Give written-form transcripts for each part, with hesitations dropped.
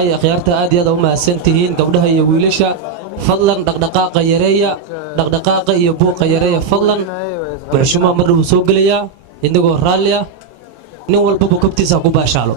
هاي خيارة آدي هذا وما سنتهين قبلها يويلشة فضلا دقدقاق يريا دقدقاق يبوق يريا فضلا بعشما مرة بسوق ليا إندقو راليا نول بابو كبتي ساقو باشالو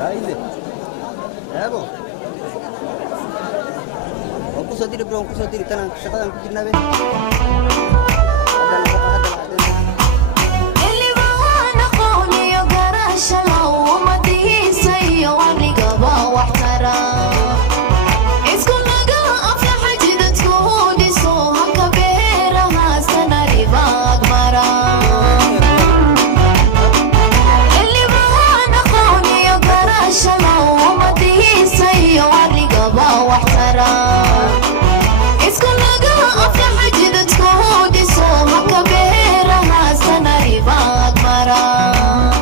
هايله ابو وكو صديري برو وكو صديري تانا شغاله كجرنا به اللي بوانا قولي وقراش لو ما تيسي واني قبا واحترام اسكن لقا افلح جدتكو ديسوها كبيرها سنري باق مرام اللي بوانا قولي وقراش لو ما تيسي واني قبا واحترام اسكن لقا افلح جدتكو ديسوها كبيرها سنري باق مرام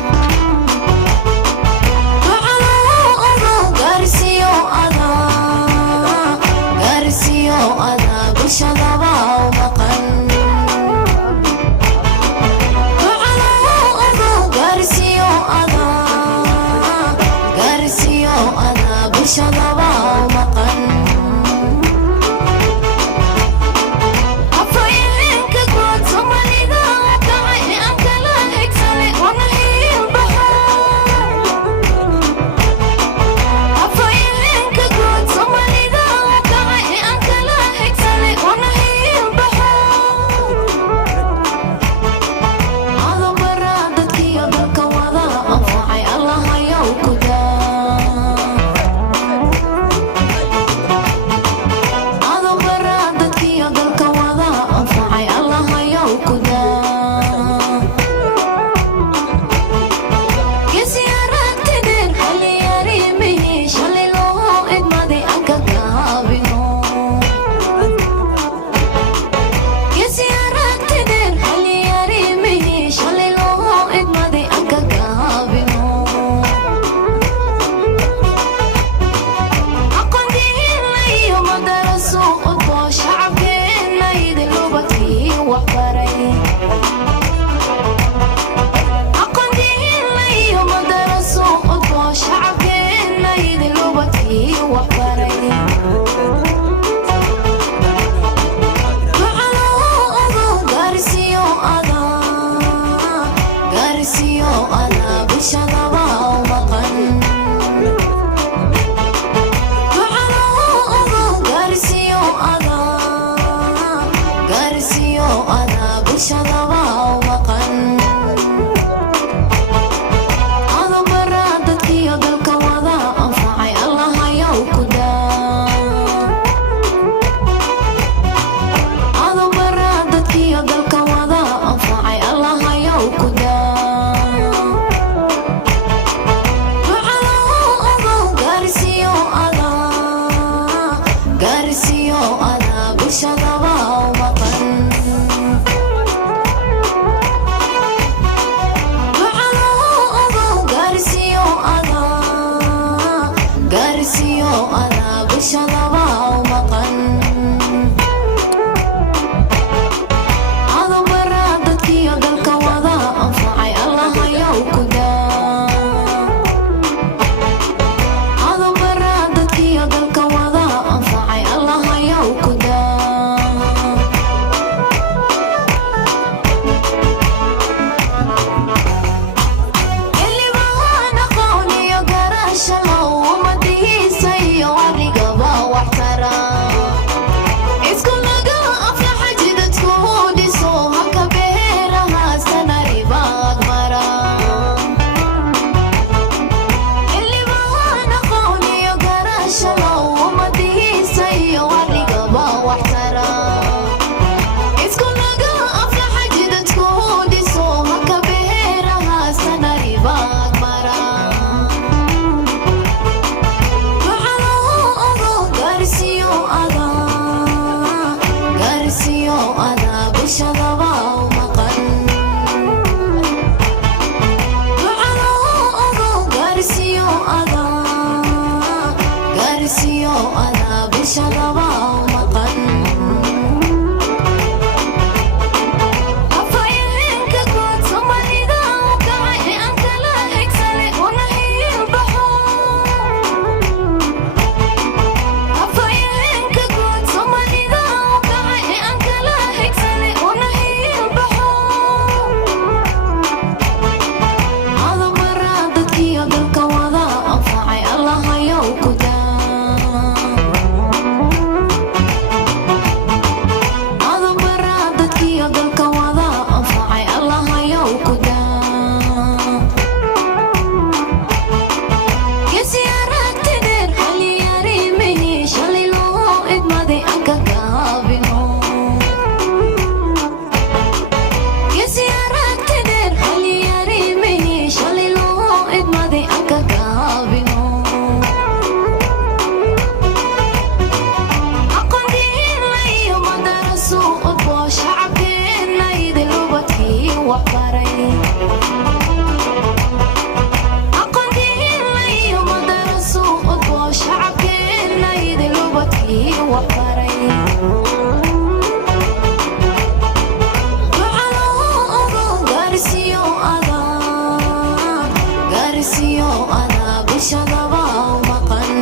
gaarsiiyo adaa bulshadaba u maqan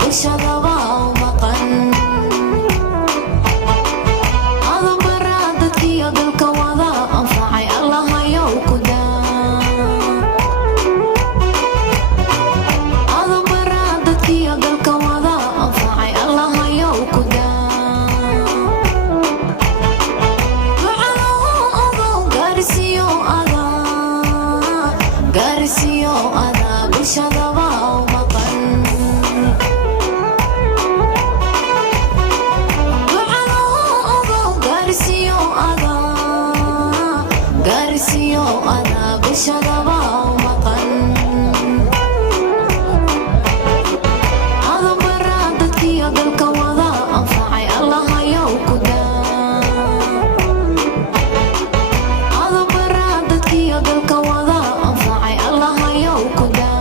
bulshadaba u maqan adan baraa dadkiyo dalka wada anfacay allahayow ku daa adan baraa dadkiyo dalka wada anfacay allahayow ku daa ducadahu ogow gaarsiiyo adaa bulshadaba u maqan bulshadaba u maqan adan baraa dadkiyo dalka wada anfacay allahayow ku daa adan baraa dadkiyo dalka wada anfacay allahayow ku daa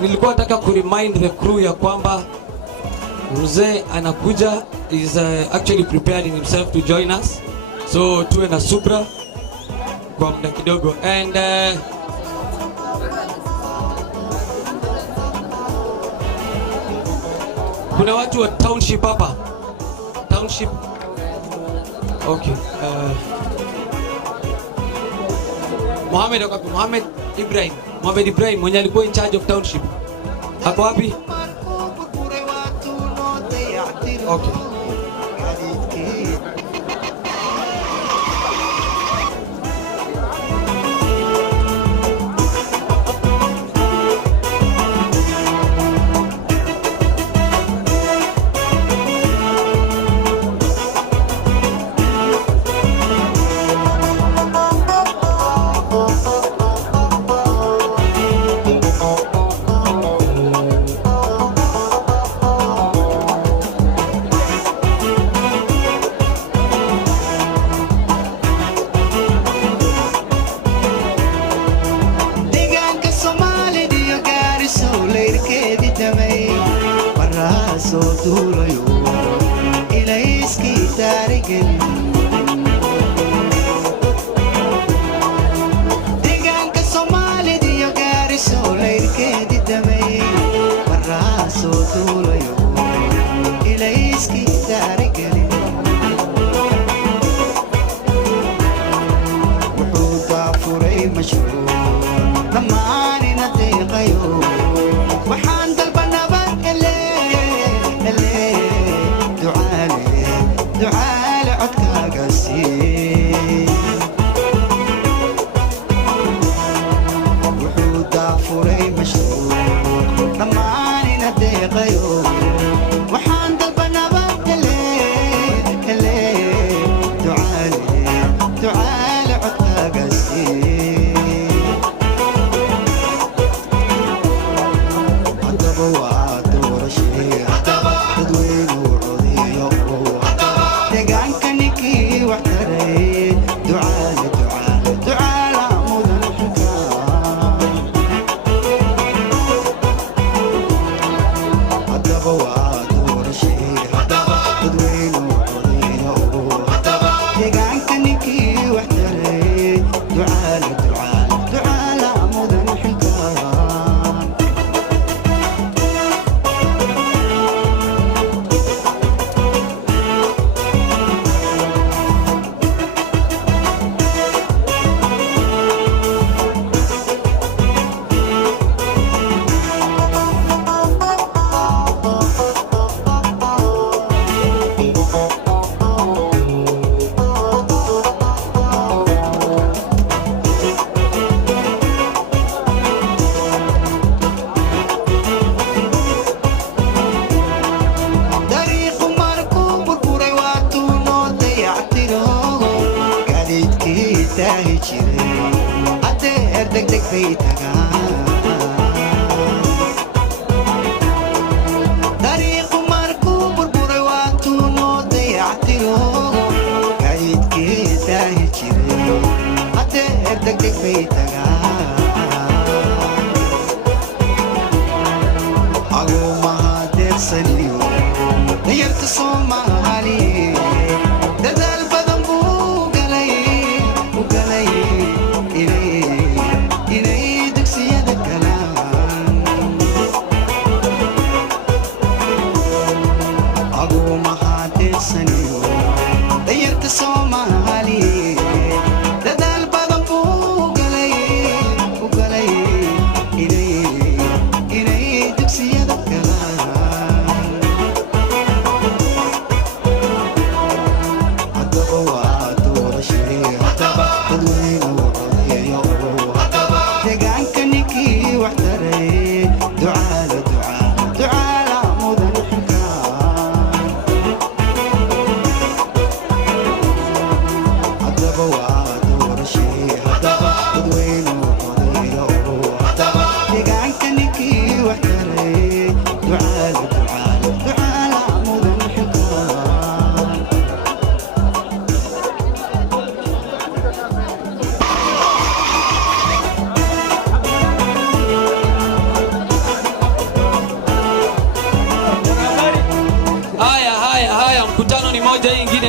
Nilikuwa nataka kuremind the crew ya kwamba mzee anakuja, is actually preparing himself to join us, so tuwe na subra kwa muda kidogo. And kuna watu wa township hapa. Township. Okay. Mohamed Ibrahim mwenye alikuwa in charge of township. Hapo wapi? Okay. duulayo ilayskii taarigelin deegaanka Soomaalida iyo Garissa leyrkeedi damay maraa soo duulayo ilayskii taarigelin wuxuu daafuray mashruuc dhammaanina deeqayo waxaan ducaale codkaaga sii wuxuu daafuray mashruuc dhammaanina deeqayo waxaan dalba nabad hele ducaale codkaaga sii haddaba waa doorashee dadweynu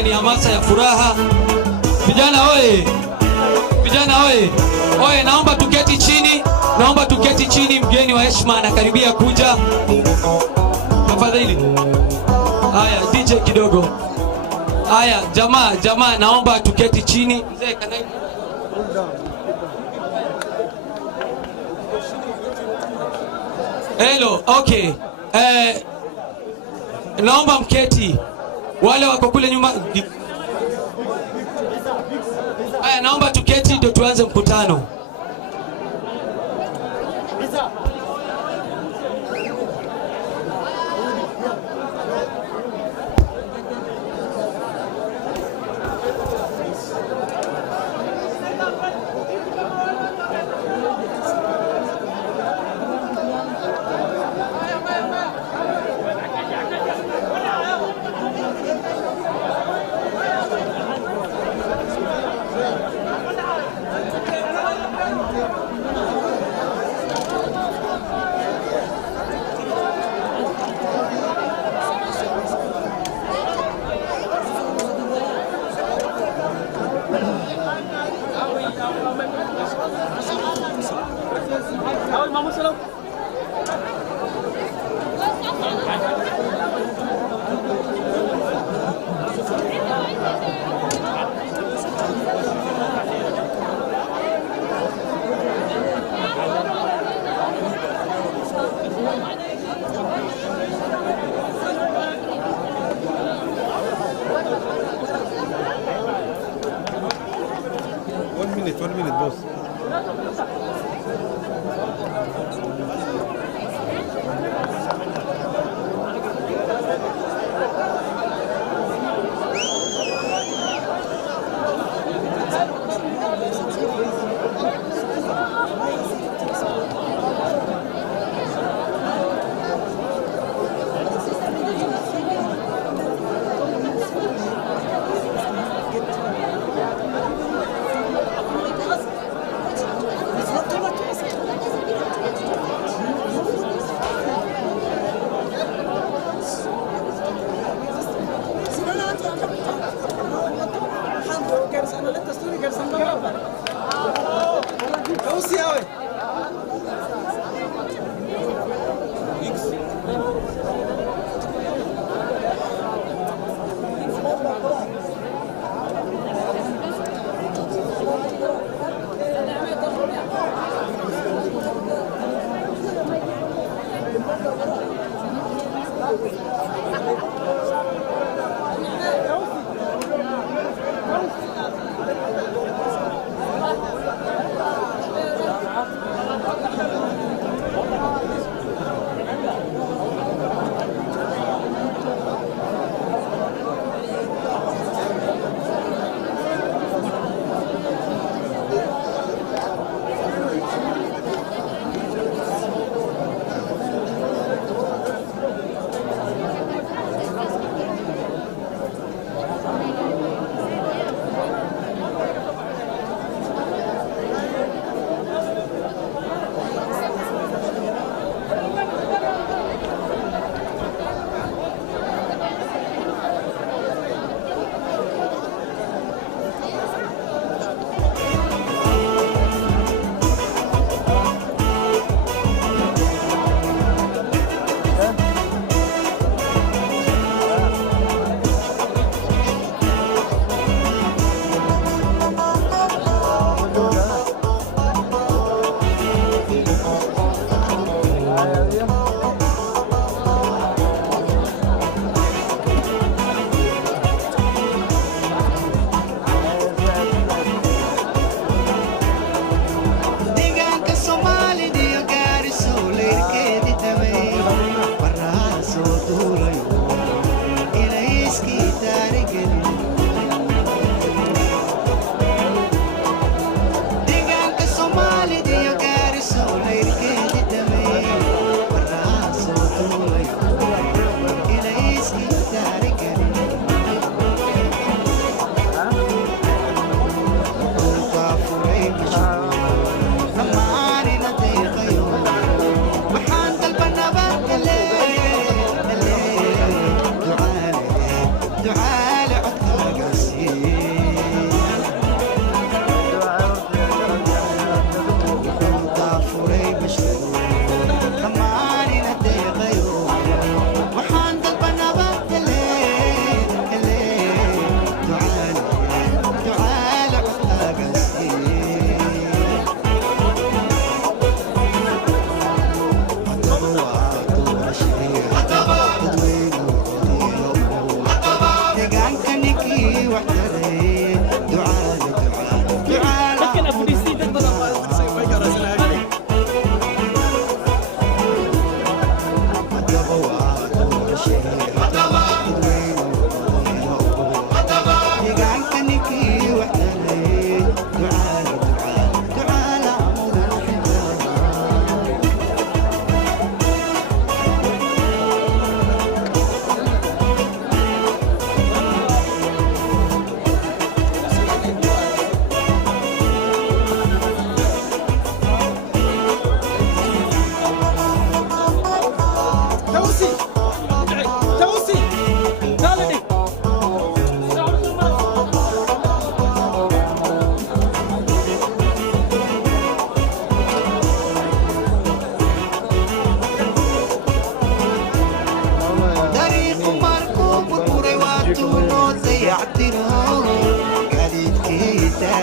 ni hamasa ya furaha. Vijana oye! Vijana oye! Oye, naomba tuketi chini. Naomba tuketi chini, mgeni wa heshima anakaribia kuja. Tafadhali. Haya, DJ kidogo. Haya, jamaa naomba tuketi chini. Mzee kanai. Hello, okay. Naomba mketi. Wale wako kule nyuma. Haya, naomba tuketi ndio tuanze mkutano. 1 minute, boss.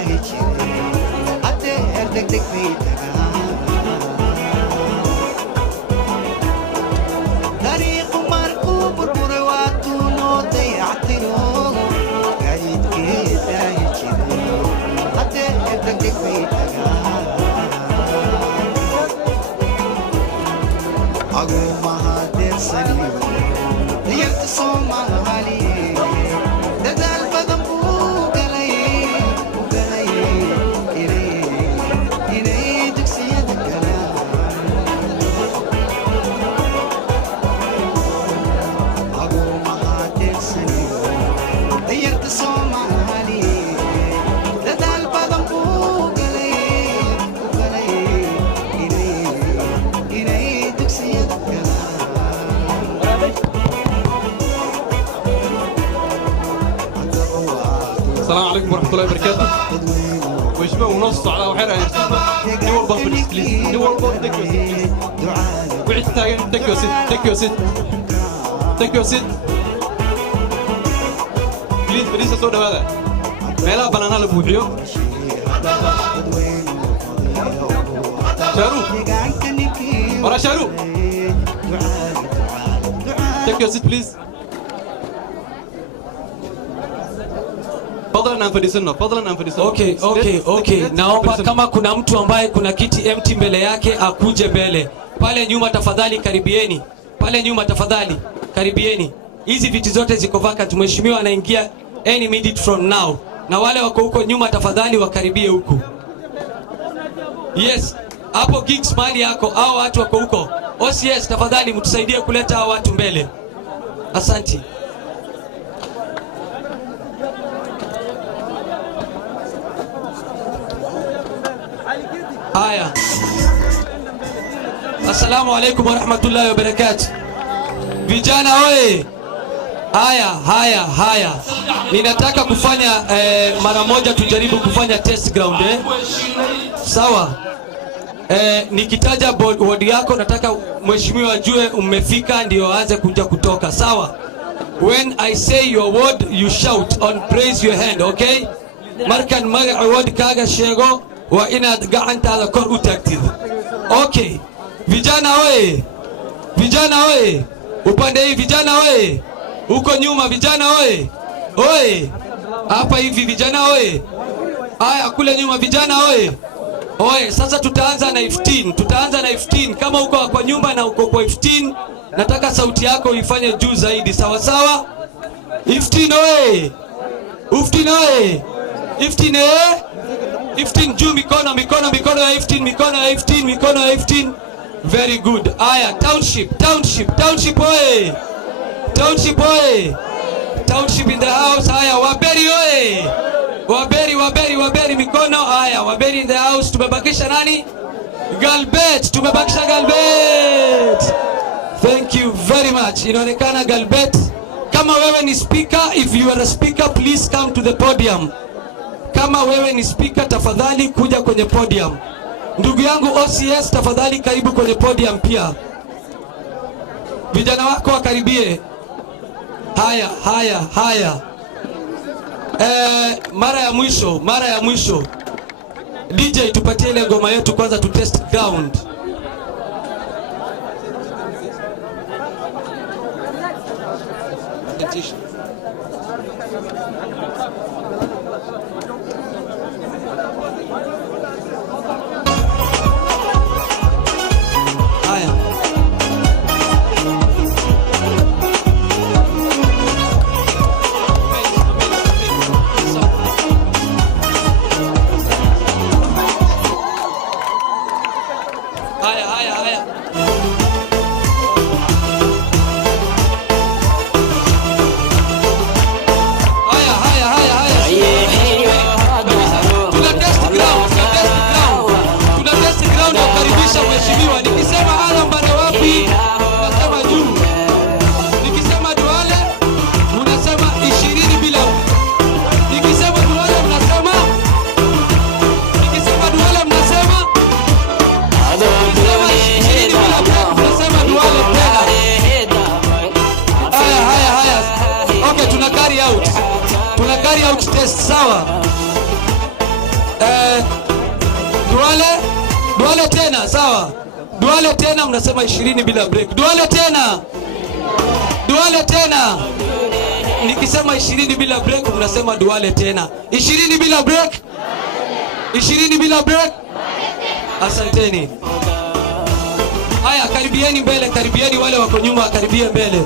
daahi jiray hadeer degdeg bay tagaan dariiqu markuu burburay waatuu noo dayactiro gaadiidkii daahi jiray hadeer degdeg bay tagaan agumaha deersaniyo diyarta Soomaaliye dadaal badan buu galay inay dugsiyada galaan agumaha deersaniyo diyarta Soomaaliye dadaal badan buu galay inay dugsiyada galaan السلام عليكم ورحمة الله وبركاته. وشبه ونص على وحيرة نور بابل بليز نور بابل تكيو سيت وعيد تاين تكيو سيت تكيو سيت تكيو سيت بليز بليز صوت هذا ميلا بنانا لبوحيو شارو ورا شارو تكيو سيت بليز Okay. Naomba kama kuna mtu ambaye kuna kiti empty mbele yake akuje mbele. Pale nyuma tafadhali karibieni. Pale nyuma tafadhali karibieni. Hizi viti zote ziko vacant. Mheshimiwa anaingia any minute from now. Na wale wako huko nyuma tafadhali wakaribie huko. Yes. Hapo gigs mali yako hao watu wako huko. OCS tafadhali mtusaidie kuleta hao watu mbele. Asante. Haya. Assalamu alaikum wa rahmatullahi wa barakatuh. Vijana oye. Haya. Ninataka kufanya mara moja tujaribu kufanya test ground Sawa. Nikitaja word yako nataka mheshimiwa ajue umefika ndio aanze kuja kutoka. Sawa. When I say your word you shout on praise your hand, okay? Markan magaca word kaaga sheego wa inaad gacantaada kor u taagtid. Okay. Vijana oye. Upande hii vijana oye. Huko nyuma vijana oye. Hapa hivi vijana oye. Haya kule nyuma vijana oye. Sasa tutaanza na 15. Kama uko kwa nyumba na uko kwa 15, nataka sauti yako ifanye juu zaidi. Sawa sawa? 15 oye. 15 juu mikono ya 15, mikono ya 15. Very good. Aya, township oye. Township in the house. Aya, Waberi oye. Waberi mikono. Aya, Waberi in the house. Tumebakisha nani? Galbet. Thank you very much. Inaonekana Galbet. Kama wewe ni speaker, if you are a speaker, please come to the podium. Kama wewe ni speaker, tafadhali kuja kwenye podium. Ndugu yangu OCS, tafadhali karibu kwenye podium pia. Vijana wako wakaribie. Haya. Mara ya mwisho. DJ tupatie ile ngoma yetu kwanza tu test ground. Mheshimiwa, nikisema Alambane wapi, unasema juu. Nikisema Duale, unasema 20 bila. Nikisema Duale, unasema. Nikisema Duale, mnasema. Nikisema 20 bila, unasema Duale tena. Haya. Okay, tuna carry out test, sawa. Duale tena, sawa. Duale tena, mnasema 20 bila break. Duale tena. Duale tena. Nikisema 20 bila break, mnasema duale tena. 20 bila break. 20 bila break. Asanteni. Haya, karibieni mbele, karibieni wale wako nyuma, karibie mbele.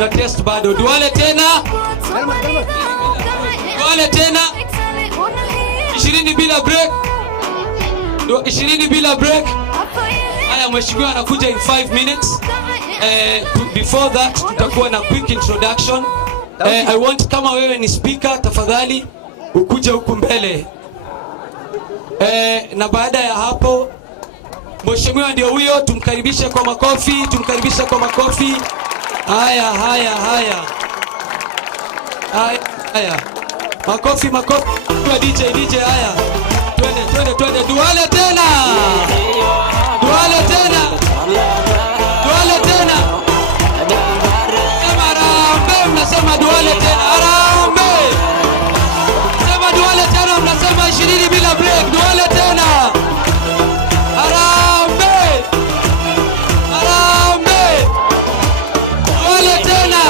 tuna test bado. Duale tena. Duale tena. 20 bila break. 20 bila break. Haya, mheshimiwa anakuja in 5 minutes. Before that tutakuwa na quick introduction. I want, kama wewe ni speaker, tafadhali ukuje huku mbele. Na baada ya hapo mheshimiwa ndio huyo, tumkaribishe kwa makofi, tumkaribishe kwa makofi. Haya. Makofi kwa DJ. Haya. Twende. Duale tena. Sema Harambee, mnasema Duale tena. Harambee. Sema Duale tena, mnasema 20 bila break. Duale tena. Harambee. Duale tena.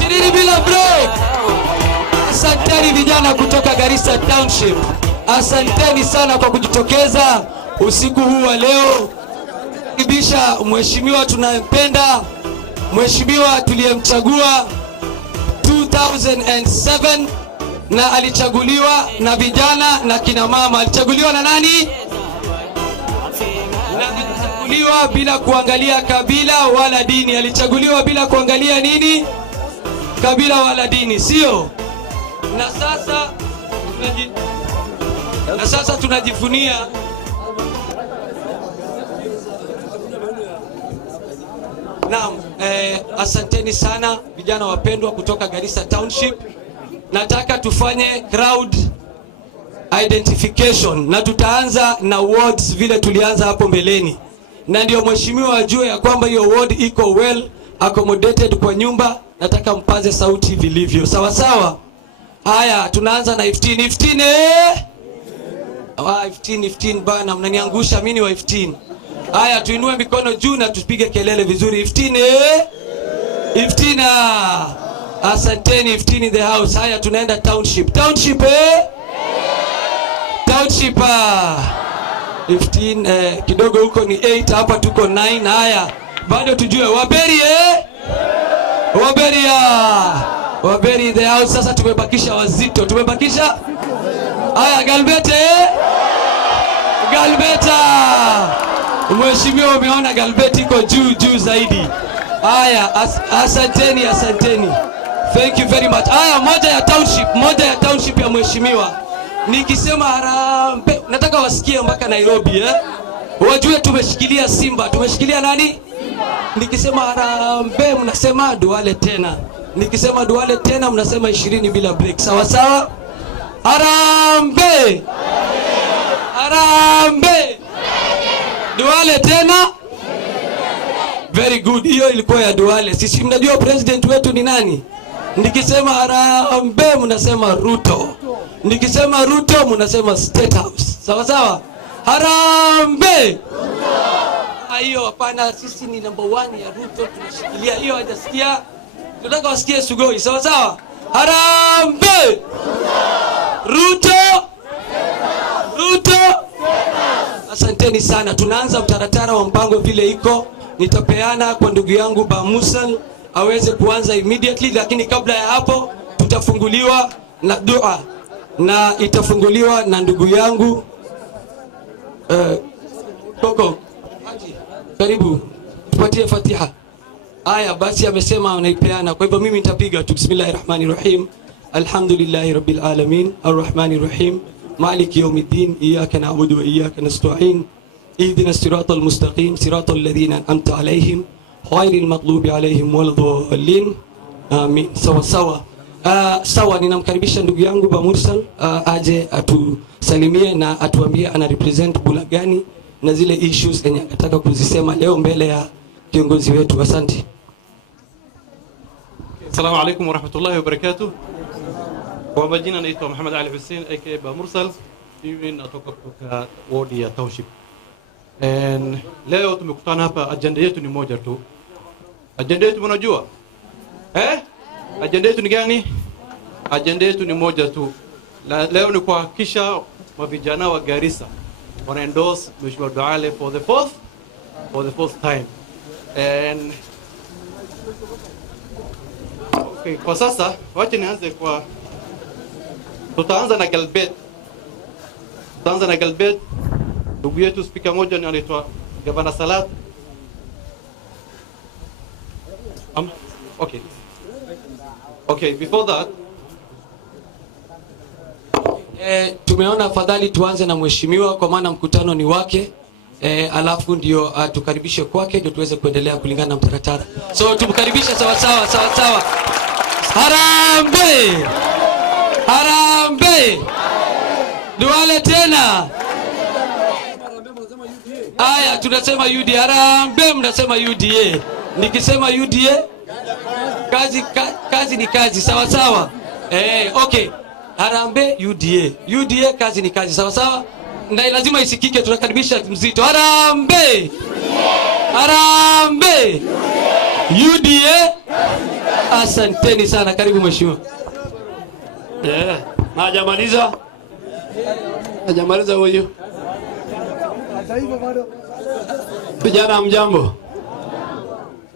20 bila break. Asanteni vijana kutoka Garissa Township. Asanteni sana kwa kujitokeza usiku huu wa leo. Kibisha mheshimiwa tunayempenda, mheshimiwa tuliyemchagua 2007 na alichaguliwa na vijana na kina mama. Alichaguliwa na nani? Na alichaguliwa bila kuangalia kabila wala dini. Alichaguliwa bila kuangalia nini? Kabila wala dini, sio? Na sasa tunajivunia Naam, asanteni sana vijana wapendwa kutoka Garissa Township. Nataka tufanye crowd identification na tutaanza na wards vile tulianza hapo mbeleni. Na ndio mheshimiwa ajue ya kwamba hiyo ward iko well accommodated kwa nyumba. Nataka mpaze sauti vilivyo. Sawa sawa? Haya, tunaanza na 15 15 bana, mnaniangusha mimi wa 15. Haya, tuinue mikono juu na tupige kelele vizuri. 15. Asanteni, 15 in the house. Haya, tunaenda township. Township 15 kidogo huko ni 8, hapa tuko 9. Haya, bado tujue Waberi in the house. Sasa tumebakisha wazito. Haya, Galbeta. Mheshimiwa, umeona Galbeta iko juu zaidi. Haya, asanteni. Thank you very much. Haya, moja ya township ya mheshimiwa. Nikisema Harambee, nataka wasikie mpaka Nairobi wajue tumeshikilia Simba. Tumeshikilia nani? Nikisema Harambee mnasema Duale tena. Nikisema Duale tena mnasema 20 bila break. Sawa sawa? Harambee. Duale tena. Very good. Hiyo ilikuwa ya Duale. Sisi mnajua president wetu ni nani? Nikisema Harambee mnasema Ruto. Nikisema Ruto mnasema State House. Sawa sawa? Harambee. Hiyo hapana, sisi ni number 1 ya Ruto, tunashikilia hiyo. Hajasikia, tunataka wasikie Sugoi. Sawa sawa? Harambee. Ruto. Asanteni sana. Tunaanza mtaratara wa mpango vile iko. Nitapeana kwa ndugu yangu Bamusal aweze kuanza immediately, lakini kabla ya hapo tutafunguliwa na dua na itafunguliwa na ndugu yangu Koko. Karibu tupatie Fatiha. Aya basi amesema anaipeana, kwa hivyo mimi nitapiga tu. Bismillahirrahmanirrahim. Alhamdulillahi rabbil alamin arrahmanirrahim maliki yawmiddin iyyaka na'budu wa iyyaka nasta'in ihdinas siratal mustaqim siratal ladhina an'amta alayhim ghayril maghdubi alayhim waladdallin amin. Sawa, ninamkaribisha ndugu yangu Bamursal aje atusalimie na atuambie ana represent bula gani na zile issues zenye nataka kuzisema leo mbele ya kiongozi wetu. Asante. Assalamu alaykum wa rahmatullahi wa barakatuh. Kwa majina naitwa Muhammad Ali Hussein aka Bamursal. Mimi natoka kutoka ward ya Township. Leo tumekutana hapa, agenda yetu ni moja tu. Agenda yetu mnajua? Agenda yetu ni gani? Agenda yetu ni moja tu. Leo ni kuhakikisha mavijana wa Garissa wana endorse Mheshimiwa Duale for the fourth time. And Okay, kwa sasa wacha nianze kwa tutaanza na Galbet. Tutaanza na Galbet. Ndugu yetu speaker moja ni anaitwa Gavana Salat. Okay. Okay, before that tumeona afadhali tuanze na mheshimiwa kwa maana mkutano ni wake. Alafu ndio tukaribishe kwake ndio tuweze kuendelea kulingana na mtaratara. So tumkaribishe sawa sawa. Harambee! Harambee! Duale tena. Aya, tunasema UDA. Harambee, mnasema UDA. Nikisema UDA kazi ni kazi, sawa. Okay. Harambee UDA. UDA kazi ni kazi, sawa. Na lazima isikike, tunakaribisha mzito. Harambee! Harambee! UDA. Asanteni sana, karibu mheshimiwa. Hajamaliza huyo. Vijana mjambo.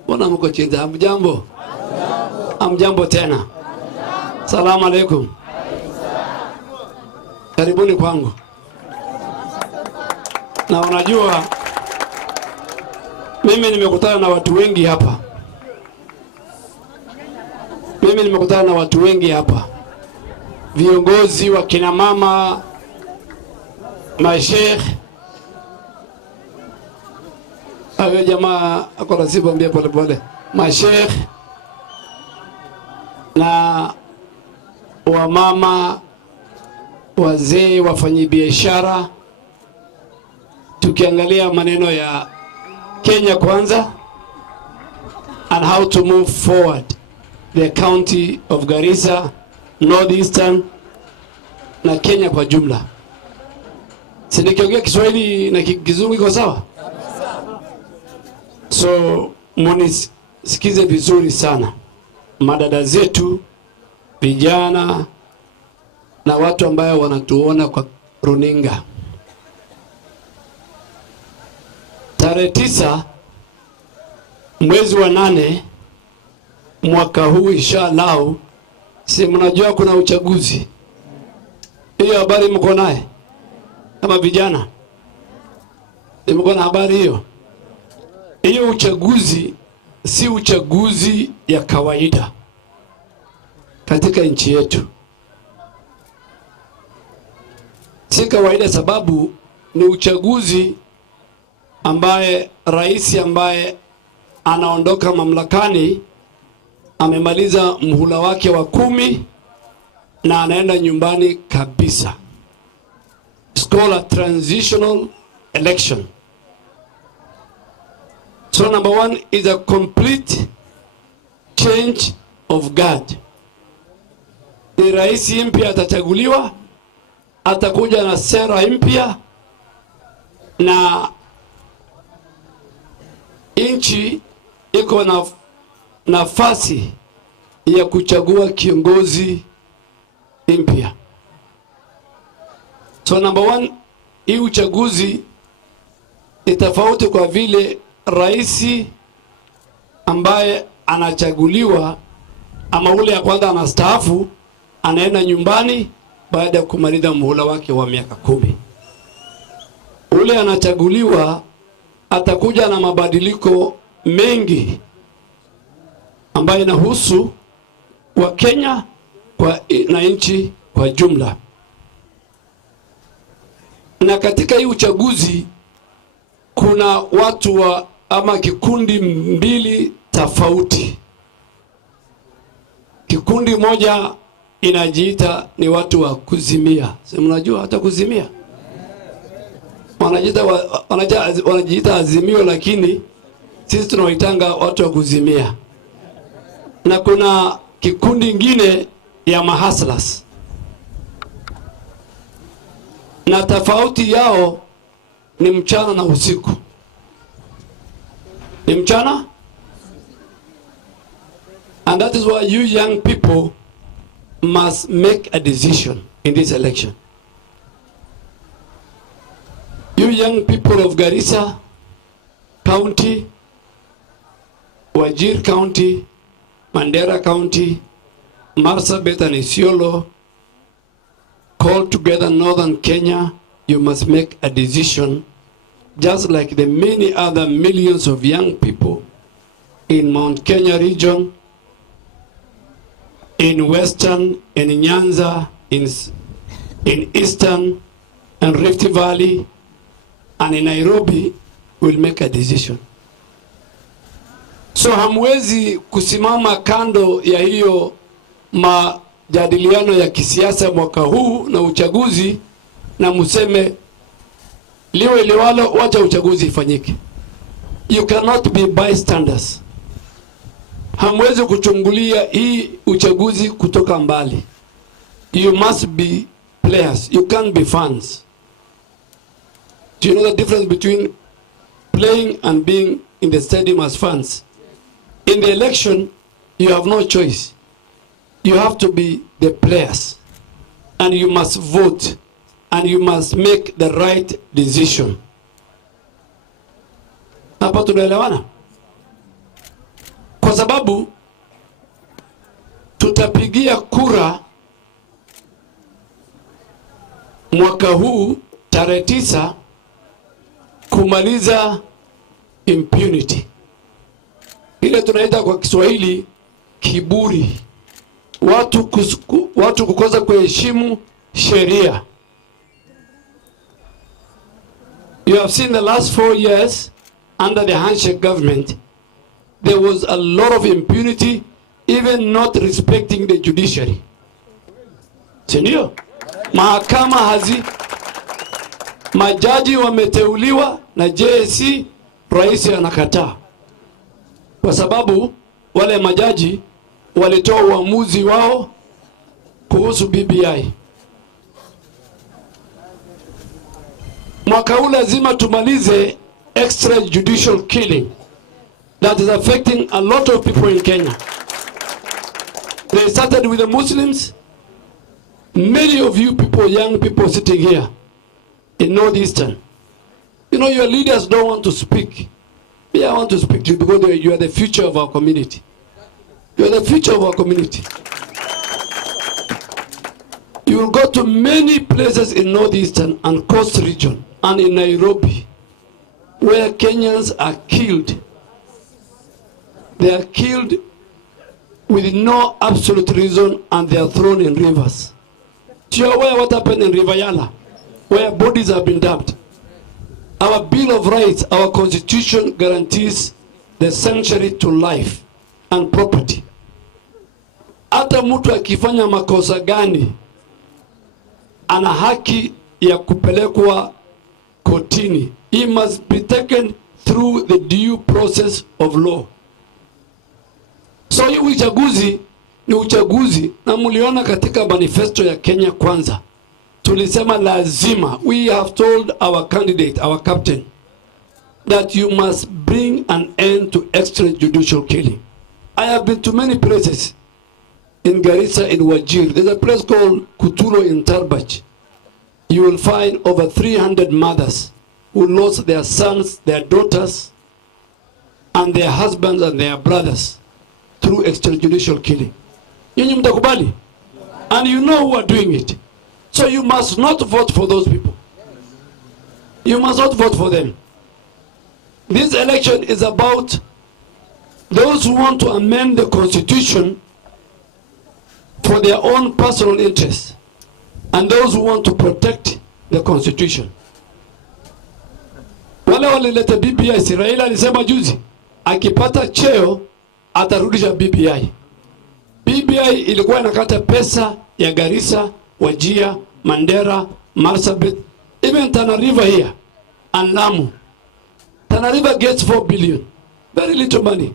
Mbona mko chini? Hamjambo? Hamjambo tena. Salamu alaikum. Karibuni kwangu. Na unajua mimi nimekutana na watu wengi hapa. Viongozi wa kina mama, masheikh. Hawa jamaa akora sipo mbia pole. Masheikh na wamama, wazee, wafanyabiashara. Tukiangalia maneno ya Kenya kwanza and how to move forward the county of Garissa, Northeastern na Kenya kwa jumla. Sinikiongea Kiswahili na Kizungu iko sawa? So sikize vizuri sana. Madada zetu, vijana na watu ambao wanatuona kwa runinga. Tarehe 9 mwezi wa 8 mwaka huu inshallah, si mnajua kuna uchaguzi. Hiyo habari mko naye? Kama vijana mko na habari hiyo? Hiyo uchaguzi si uchaguzi ya kawaida katika nchi yetu. Si kawaida sababu ni uchaguzi ambaye rais ambaye anaondoka mamlakani amemaliza mhula wake wa 10 na anaenda nyumbani kabisa. It's called a transitional election. So number 1 is a complete change of guard. Ni rais mpya atachaguliwa, atakuja na sera mpya, na nchi iko na nafasi ya kuchagua kiongozi mpya. So number 1, hii uchaguzi ni tofauti kwa vile rais ambaye anachaguliwa ama ule ya kwanza anastaafu anaenda nyumbani baada ya kumaliza muhula wake wa miaka 10. Ule anachaguliwa atakuja na mabadiliko mengi ambayo inahusu wa Kenya na nchi kwa jumla. Na katika hii uchaguzi kuna watu ama kikundi mbili tofauti. Kikundi moja inajiita ni watu wa kuzimia. Si mnajua hata kuzimia? Wanajiita azimio, lakini sisi tunawaitanga watu wa kuzimia. Na kuna kikundi ingine ya mahaslas. Na tofauti yao ni mchana na usiku. Ni mchana. And that is why you young people must make a decision in this election. You young people of Garissa County, Wajir County, Mandera County, Marsabit and Isiolo call together northern Kenya, you must make a decision, just like the many other millions of young people in Mount Kenya region, in Western, in Nyanza, in Eastern, and Rift Valley, and in Nairobi, will make a decision. So hamwezi kusimama kando ya hiyo majadiliano ya kisiasa mwaka huu na uchaguzi na museme liwe liwalo, wacha uchaguzi ifanyike. You cannot be bystanders. Hamwezi kuchungulia hii uchaguzi kutoka mbali. You must be players. You can't be fans. Do you know the difference between playing and being in the stadium as fans? In the election, you have no choice. You have to be the players. And you must vote. And you must make the right decision. Hapa tunaelewana? Kwa sababu tutapigia kura mwaka huu tarehe 9 kumaliza impunity. Ile tunaita kwa Kiswahili kiburi. Watu kukosa kuheshimu sheria. You have seen the last 4 years under the handshake government, there was a lot of impunity, even not respecting the judiciary. Sindio? Mahakama majaji wameteuliwa na JSC, rais anakataa. Kwa sababu wale majaji walitoa uamuzi wao kuhusu BBI. Mwaka huu lazima tumalize extrajudicial killing that is affecting a lot of people in Kenya. They started with the Muslims. Many of you people, young people sitting here in Northeastern, you know, your leaders don't want to speak. Me, I want to speak to you because you are the future of our community. You are the future of our community. You will go to many places in Northeastern and Coast region and in Nairobi where Kenyans are killed. They are killed with no absolute reason and they are thrown in rivers. Do you aware what happened in River Yala, where bodies have been dumped? Our Bill of Rights, our Constitution guarantees the sanctuary to life and property. Hata mtu akifanya makosa gani, ana haki ya kupelekwa kotini. He must be taken through the due process of law. So hii uchaguzi ni uchaguzi, na muliona katika manifesto ya Kenya Kwanza. Tulisema lazima, we have told our candidate, our captain, that you must bring an end to extrajudicial killing. I have been to many places in Garissa, in Wajir. There's a place called Kutulo in Tarbaj. You will find over 300 mothers who lost their sons, their daughters, and their husbands and their brothers through extrajudicial killing. Nyinyi mtakubali? And you know who are doing it. So you must not vote for those people. You must not vote for them. This election is about those who want to amend the constitution for their own personal interests and those who want to protect the constitution. Wale walileta BBI, si Raila alisema juzi, akipata cheo atarudisha BBI. BBI ilikuwa inakata pesa ya Garissa, Wajir, Mandera, Marsabit, even Tana River here, and Lamu. Tana River gets 4 billion. Very little money.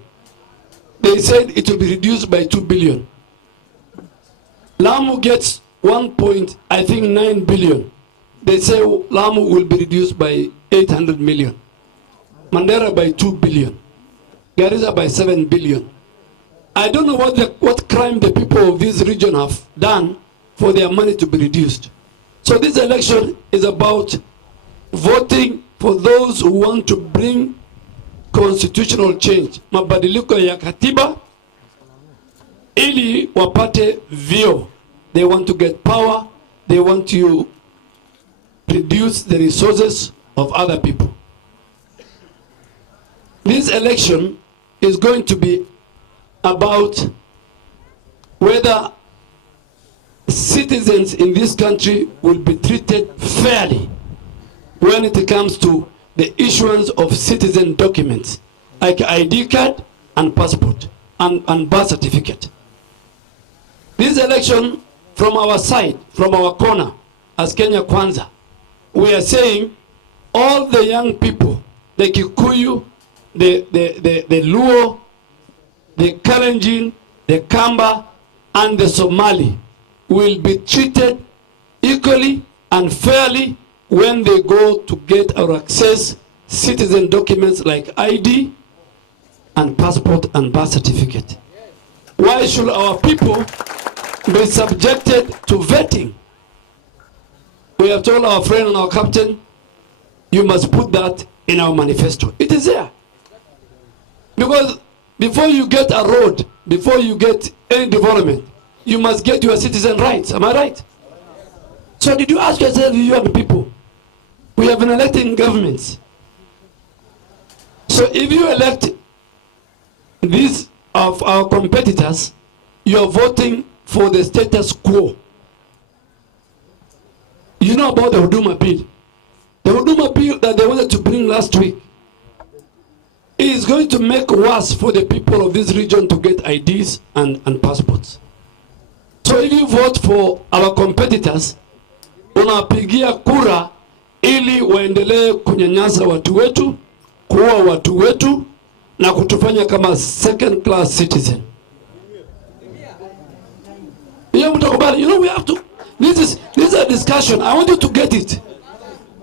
They said it will be reduced by 2 billion. Lamu gets 1.9 billion. They say Lamu will be reduced by 800 million. Mandera by 2 billion. Garissa by 7 billion. I don't know what crime the people of this region have done for their money to be reduced. So this election is about voting for those who want to bring constitutional change, mabadiliko ya katiba, ili wapate vio. They want to get power, they want to reduce the resources of other people. This election is going to be about whether citizens in this country will be treated fairly when it comes to the issuance of citizen documents like ID card and passport and birth certificate. This election, from our side, from our corner, as Kenya Kwanza, we are saying all the young people, the Kikuyu, the Luo, the Kalenjin, the Kamba, and the Somali will be treated equally and fairly when they go to get or access citizen documents like ID and passport and birth certificate. Why should our people be subjected to vetting? We have told our friend and our captain, you must put that in our manifesto. It is there. Because before you get a road, before you get any development, you must get your citizen rights. Am I right? So did you ask yourself, you are the people? We have been electing governments. So if you elect these of our competitors, you are voting for the status quo. You know about the Huduma bill. The Huduma bill that they wanted to bring last week is going to make worse for the people of this region to get IDs and passports. So if you vote for our competitors, unapigia kura ili waendelee kunyanyasa watu wetu, kuua watu wetu, na kutufanya kama second class citizen. You know, we have to, this is a discussion. I want you to get it.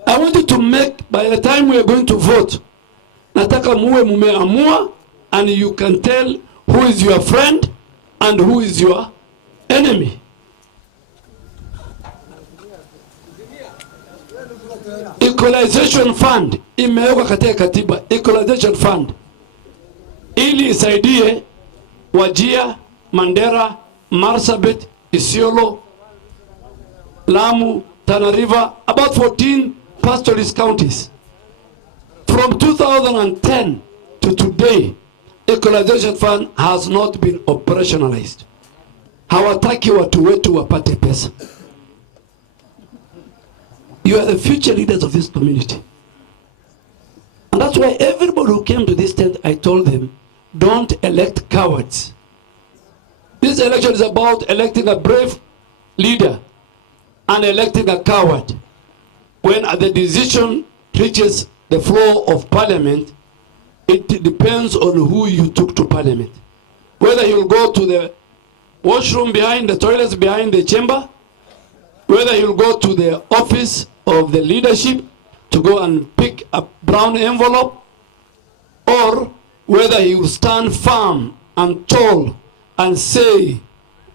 I want you to make, by the time we are going to vote, nataka muwe mumeamua, and you can tell who is your friend and who is your enemy. Equalization fund imewekwa katika katiba. Equalization fund ili isaidie Wajia, Mandera, Marsabit, Isiolo, Lamu, Tana River, about 14 pastoralist counties. From 2010 to today, Equalization fund has not been operationalized. Hawataki watu wetu wapate pesa. You are the future leaders of this community. And that's why everybody who came to this tent, I told them, don't elect cowards. This election is about electing a brave leader and electing a coward. When the decision reaches the floor of parliament, it depends on who you took to parliament. Whether you'll go to the washroom behind the toilets behind the chamber, whether you'll go to the office of the leadership to go and pick a brown envelope, or whether he will stand firm and tall and say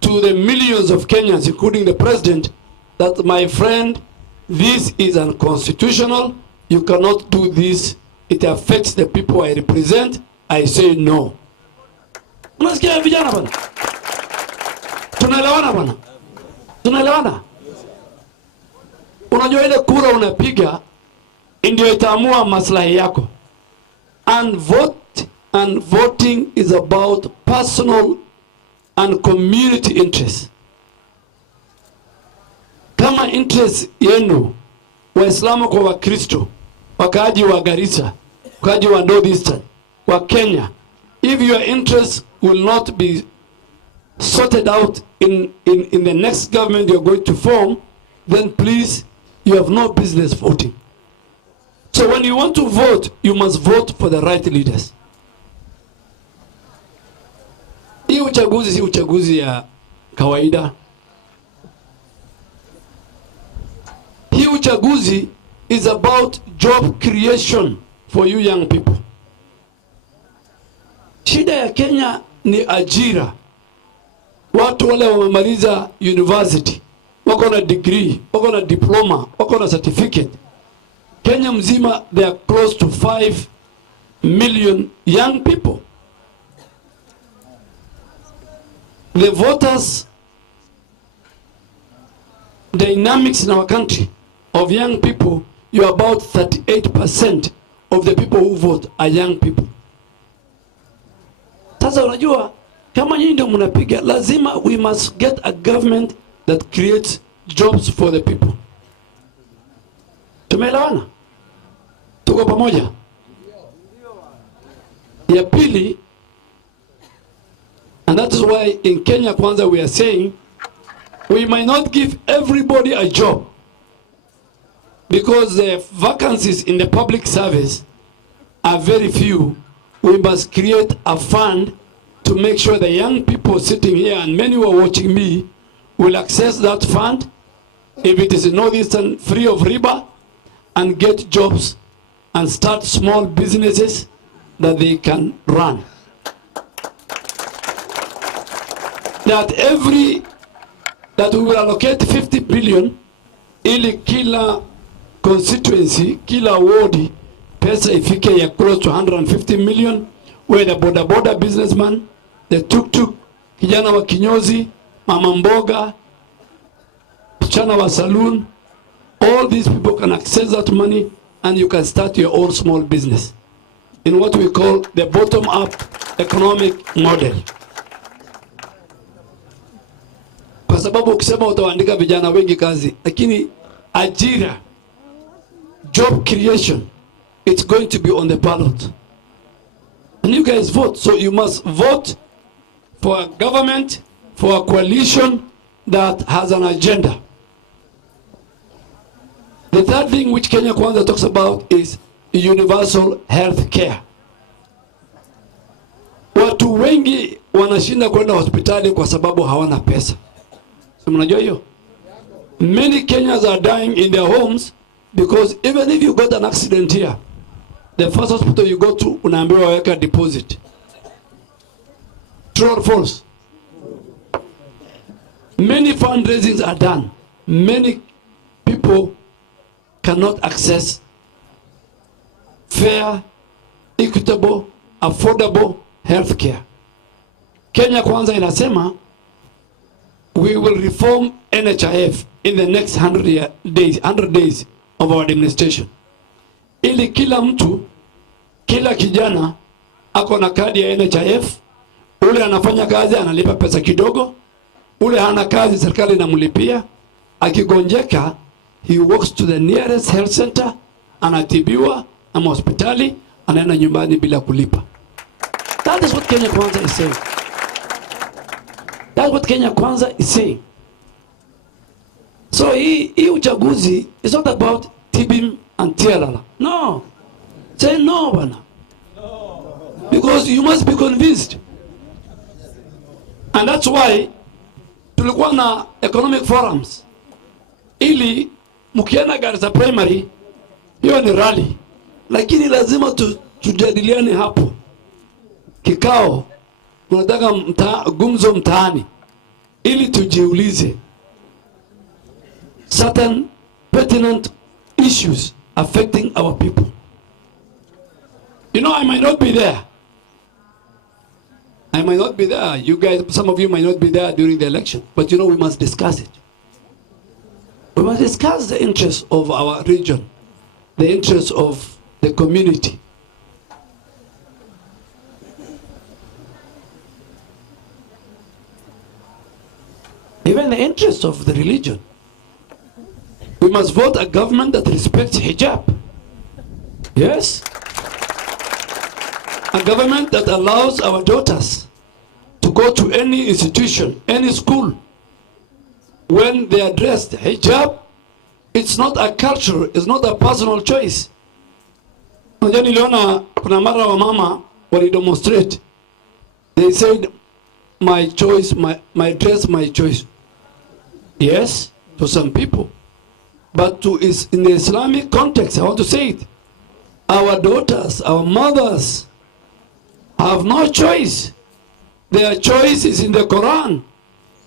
to the millions of Kenyans, including the president, that my friend, this is unconstitutional, you cannot do this, it affects the people I represent, I say no. Unasikia vijana bana? Tunaelewana bana? Tunaelewana? Unajua ile kura unapiga ndio itaamua maslahi yako. And voting is about personal and community interest. Kama interest yenu Waislamu kwa Wakristo, wakaaji wa Garissa, wakaaji wa Northeastern, wa Kenya, if your interest will not be sorted out in the next government you're going to form, then please, you have no business voting. So when you want to vote, you must vote for the right leaders. Hii uchaguzi si uchaguzi ya kawaida. Hii uchaguzi is about job creation for you young people. Shida ya Kenya ni ajira. Watu wale wamemaliza university, wako na degree, wako na diploma, wako na certificate. Kenya mzima, they are close to 5 million young people. the voters dynamics in our country of young people, you are about 38% of the people who vote are young people. Sasa unajua kama nyinyi ndio mnapiga, lazima we must get a government that creates jobs for the people. Tumeelewana? Tuko pamoja? Ya pili, and that is why in Kenya Kwanza we are saying we might not give everybody a job because the vacancies in the public service are very few. We must create a fund to make sure the young people sitting here and many who are watching me will access that fund, if it is in Northeastern, free of riba, and get jobs and start small businesses that they can run. That we will allocate 50 billion ili kila constituency, kila ward pesa ifike ya close to 150 million, where the boda businessman, the tuk-tuk, kijana wa kinyozi, mama mboga, msichana wa saloon, all these people can access that money and you can start your own small business in what we call the bottom-up economic model. Kwa sababu ukisema utawaandika vijana wengi kazi, lakini ajira, job creation, it's going to be on the ballot. And you guys vote, so you must vote for a government, for a coalition that has an agenda. The third thing which Kenya Kwanza talks about is universal health care. Watu wengi wanashinda kwenda hospitali kwa sababu hawana pesa. So mnajua hiyo? Many Kenyans are dying in their homes because even if you got an accident here, the first hospital you go to, unaambiwa waweka deposit. True or false? Many fundraisings are done. Many people cannot access fair, equitable, affordable health care. Kenya Kwanza inasema we will reform NHIF in the next 100 days of our administration. Ili kila mtu, kila kijana ako na kadi ya NHIF, ule anafanya kazi analipa pesa kidogo, ule hana kazi serikali inamlipia, akigonjeka he walks to the nearest health center, anatibiwa ama hospitali, anaenda nyumbani bila kulipa. That is what Kenya Kwanza is saying. That's what Kenya Kwanza is saying. So hii uchaguzi is not about TBIM and TLala. No. Say no, bana. No. Because you must be convinced. And that's why tulikuwa na economic forums. Ili mkienda Garissa primary, hiyo ni rally. Lakini lazima tujadiliane hapo. Kikao, tunataka gumzo mtaani. Ili tujiulize certain pertinent issues affecting our people. You know, I might not be there. I might not be there. You guys, some of you might not be there during the election. But you know, we must discuss it. We must discuss the interests of our region, the interests of the community. Even the interests of the religion. We must vote a government that respects hijab. Yes? A government that allows our daughters to go to any institution, any school, when they are dressed hijab. It's not a culture, it's not a personal choice. Unajua niliona kuna mara wa mama wali demonstrate. They said, my choice, my dress, my choice. Yes, to some people. But in the Islamic context, I want to say it. Our daughters, our mothers have no choice. Their choice is in the Quran.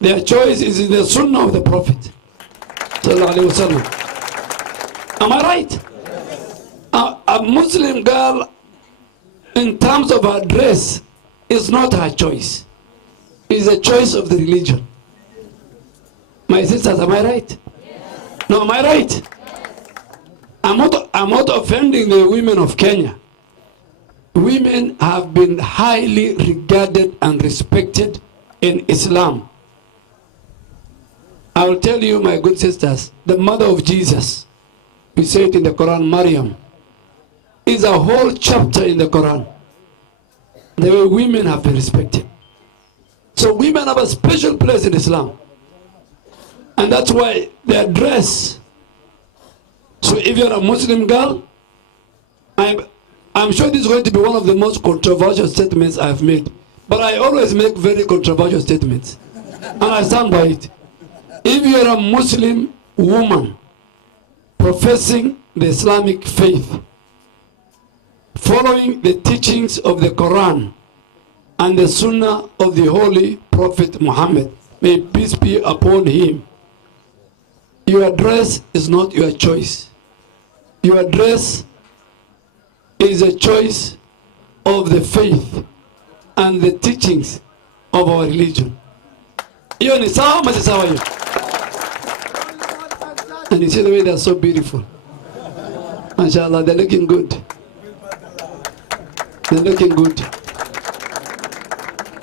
Their choice is in the Sunnah of the Prophet. Am I right? A Muslim girl, in terms of her dress, is not her choice. is a choice of the religion. My sisters, am I right? Yes. No, am I right? Yes. I'm not offending the women of Kenya. Women have been highly regarded and respected in Islam. I will tell you, my good sisters, the mother of Jesus, we say it in the Quran, Maryam, is a whole chapter in the Quran. The way women have been respected. So women have a special place in Islam. And that's why their dress. So if you're a Muslim girl, I'm sure this is going to be one of the most controversial statements I've made. But I always make very controversial statements. And I stand by it. If you're a Muslim woman professing the Islamic faith, following the teachings of the Quran and the Sunnah of the Holy Prophet Muhammad, may peace be upon him, your dress is not your choice. Your dress is a choice of the faith and the teachings of our religion. Hiyo ni sawa ama si sawa hiyo? And you see the way they're so beautiful. MashaAllah, they're looking good. They're looking good.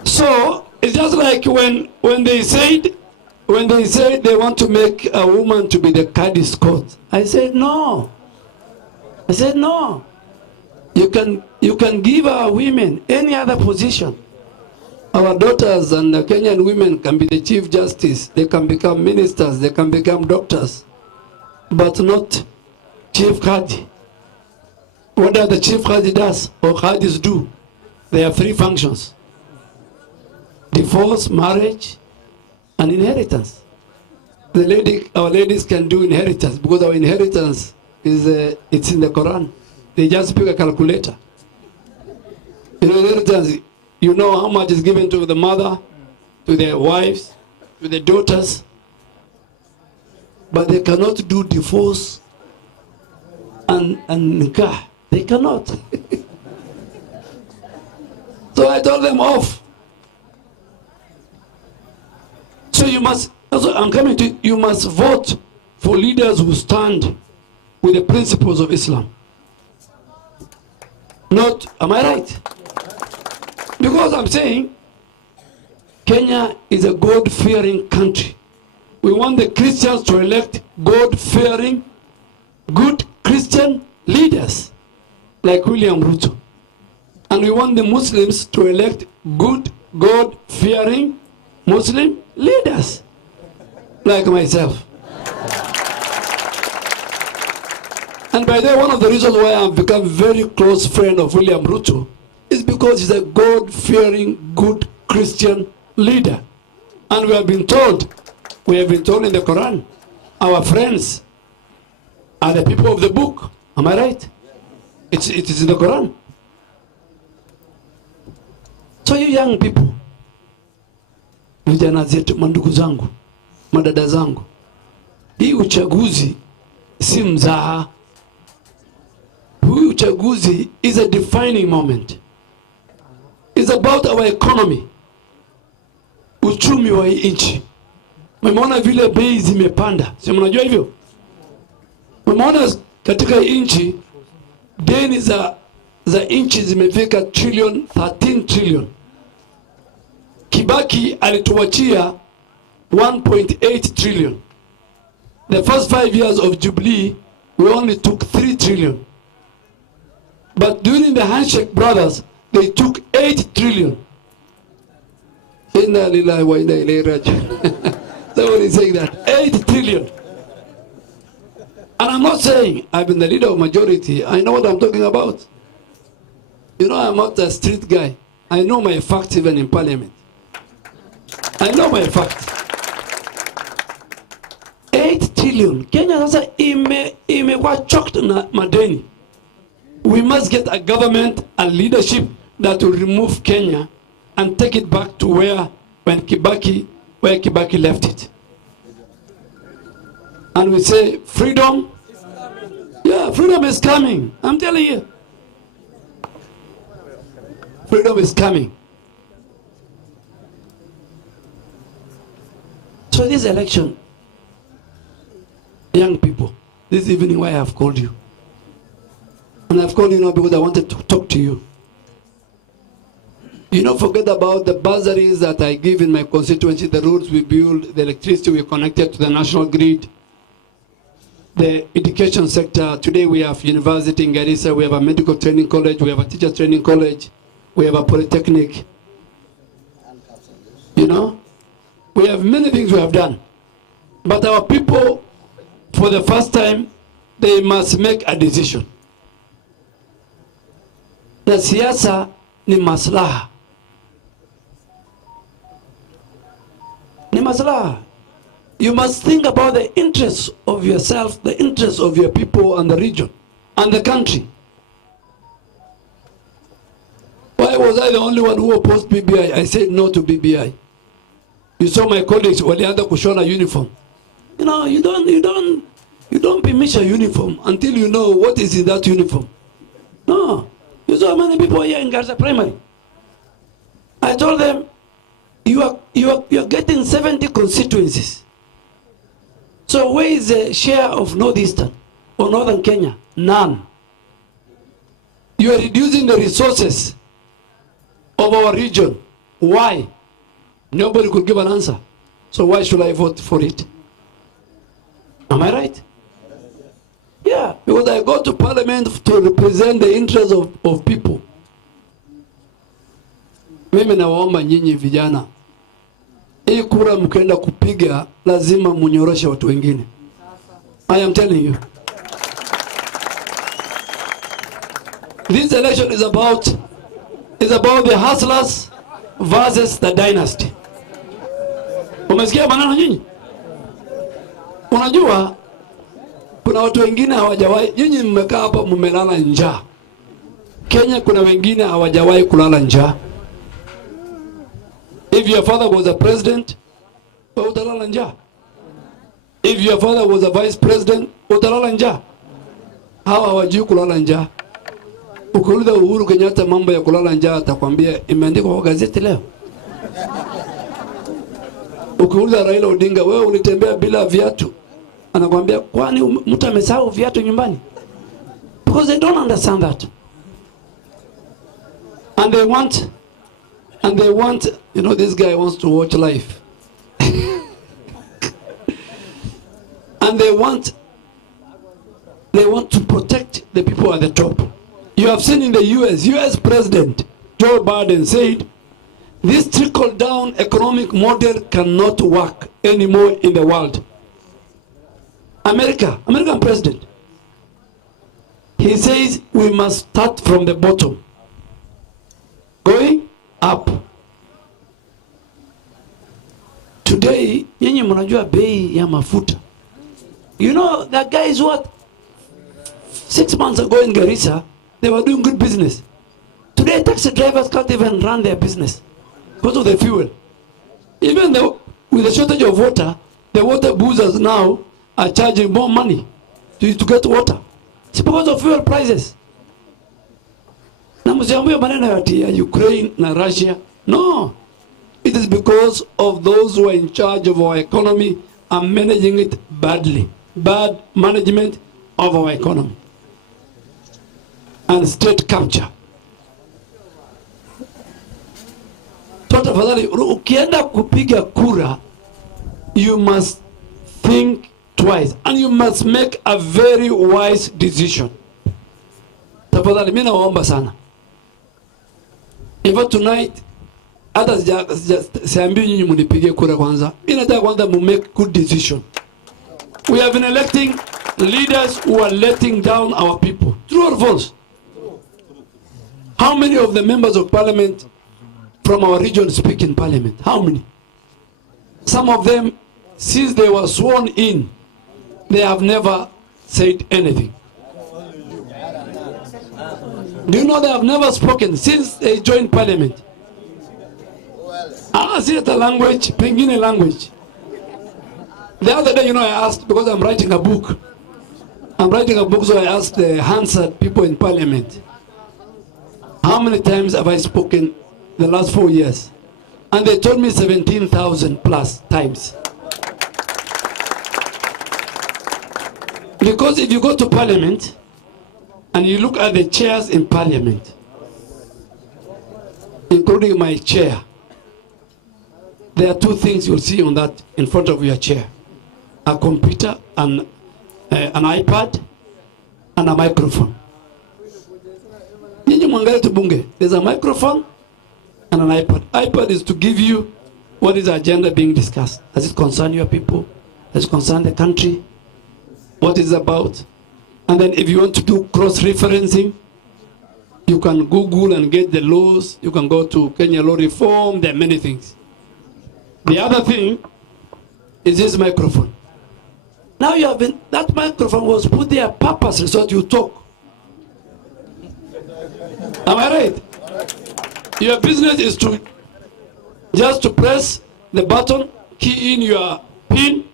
So it's just like when they said they want to make a woman to be the Qadi's court. I said no. I said no. You can give our women any other position. Our daughters and the Kenyan women can be the Chief Justice. They can become ministers. They can become doctors. But not Chief Qadi. What does the Chief Qadi does or Qadis do? They have three functions: divorce, marriage, and inheritance. Our ladies can do inheritance because our inheritance is it's in the Quran. They just pick a calculator. In inheritance, you know how much is given to the mother, to their wives, to the daughters, but they cannot do divorce and nikah. They cannot. So I told them off. So you must, I'm coming to, you must vote for leaders who stand with the principles of Islam. Not, am I right? Because I'm saying Kenya is a God-fearing country. We want the Christians to elect God-fearing, good Christian leaders like William Ruto. And we want the Muslims to elect good, God-fearing Muslim leaders like myself. And by the way, one of the reasons why I've become very close friend of William Ruto is because he's a God-fearing, good Christian leader. And we have been told in the Quran, our friends are the people of the book. Am I right? It is in the Quran. So you young people, vijana zetu, mandugu zangu, madada zangu, hii uchaguzi si mzaha. Hii uchaguzi is a defining moment. It's about our economy. Uchumi wa hii nchi. Mmeona vile bei zimepanda. Si mnajua hivyo? Mmeona katika hii nchi deni za nchi zimefika 13 trillion. Kibaki alituachia 1.8 trillion. The first 5 years of Jubilee, we only took 3 trillion. But during the Handshake Brothers, they took 8 trillion. Inna lillahi wa inna ilayhi raji'un. Somebody saying that. 8 trillion. And I'm not saying I've been the leader of majority. I know what I'm talking about. You know, I'm not a street guy. I know my facts even in Parliament. I know my facts. 8 trillion. Kenya sasa imekuwa choked na madeni. We must get a government and leadership that will remove Kenya and take it back to where Kibaki left it. And we say freedom. Yeah, freedom is coming. I'm telling you. Freedom is coming. So this election, young people, this evening why I have called you. And I've called you now because I wanted to talk to you. You know, forget about the bursaries that I give in my constituency, the roads we build, the electricity we connected to the national grid, the education sector. Today we have university in Garissa, we have a medical training college, we have a teacher training college, we have a polytechnic. You know, we have many things we have done. But our people, for the first time, they must make a decision. The siasa ni maslaha. Ni maslaha. You must think about the interests of yourself, the interests of your people and the region and the country. Why was I the only one who opposed BBI? I said no to BBI. You saw my colleagues walianza kushona uniform. You know, you don't permit a uniform until you know what is in that uniform. No. You saw many people here in Garissa Primary. I told them, you are getting 70 constituencies. So where is the share of Northeastern or Northern Kenya? None. You are reducing the resources of our region. Why? Nobody could give an answer. So why should I vote for it? Am I right? Yeah, because I go to Parliament to represent the interests of people. Mimi nawaomba nyinyi vijana, hii kura mkienda kupiga lazima munyoroshe watu wengine. I am telling you. This election is about the hustlers versus the dynasty. Umesikia maneno nyinyi? Unajua kuna watu wengine hawajawahi, nyinyi mmekaa hapa mmelala njaa. Kenya kuna wengine hawajawahi kulala njaa. If your father was a president, utalala njaa. If your father was a vice president, utalala njaa. Hawa hawajui kulala njaa. Ukiuliza Uhuru Kenyatta mambo ya kulala njaa atakwambia imeandikwa kwa gazeti leo. Ukiuliza Raila Odinga, wewe ulitembea bila viatu, anakuambia kwani mtu amesahau viatu nyumbani? Because they don't understand that. And they want, you know, this guy wants to watch life. And they want to protect the people at the top. You have seen in the US President Joe Biden said, this trickle-down economic model cannot work anymore in the world. American president, he says we must start from the bottom, going up. Today, nyinyi mnajua bei ya mafuta. You know that guy is what? 6 months ago in Garissa, they were doing good business. Today, taxi drivers can't even run their business because of the fuel. Even though with the shortage of water, the water boozers now are charging more money to get water. It's because of fuel prices. Na msiambie maneno ya Ukraine na Russia. No. It is because of those who are in charge of our economy are managing it badly. Bad management of our economy. And state capture. Tafadhali ukienda kupiga kura, you must think twice and you must make a very wise decision. Tafadhali mimi naomba sana. Even tonight, hata siambii nyinyi mnipige kura kwanza. Mimi nataka kwanza mu make good decision. We have been electing leaders who are letting down our people. True or false? How many of the members of parliament from our region speak in parliament? How many? Some of them, since they were sworn in, they have never said anything. Do you know they have never spoken since they joined parliament? See the language, pengine language. The other day, you know, I asked, because I'm writing a book. I'm writing a book, so I asked the Hansard people in parliament, how many times have I spoken the last 4 years? And they told me 17,000 plus times. Because if you go to Parliament and you look at the chairs in Parliament, including my chair, there are two things you'll see on that in front of your chair: a computer and an iPad and a microphone. There's a microphone and an iPad. iPad is to give you what is the agenda being discussed. Does it concern your people? Does it concern the country? What is it about? And then if you want to do cross-referencing, you can Google and get the laws. You can go to Kenya Law Reform. There are many things. The other thing is this microphone. Now you have been, that microphone was put there purposely so that you talk. Am I right? Your business is to just to press the button, key in your PIN,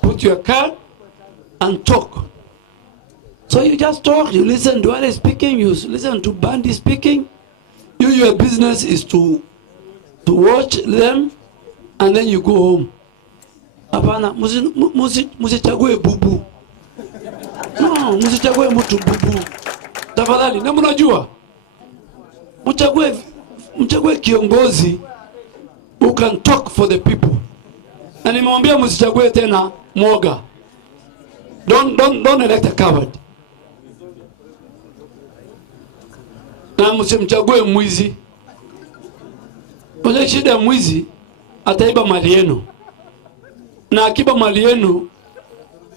put your card, and talk. So you just talk, you listen to Duale'S speaking, you listen to Bandy speaking. Your business is to watch them, and then you go home. Hapana, musichague bubu. No, musichague mtu bubu. Tafadhali, na mnajua, mchague kiongozi who can talk for the people. Na nimemwambia msichague tena mwoga. Don't elect a coward. Na msimchague mwizi. Kwa shida ya mwizi ataiba mali yenu. Na akiba mali yenu,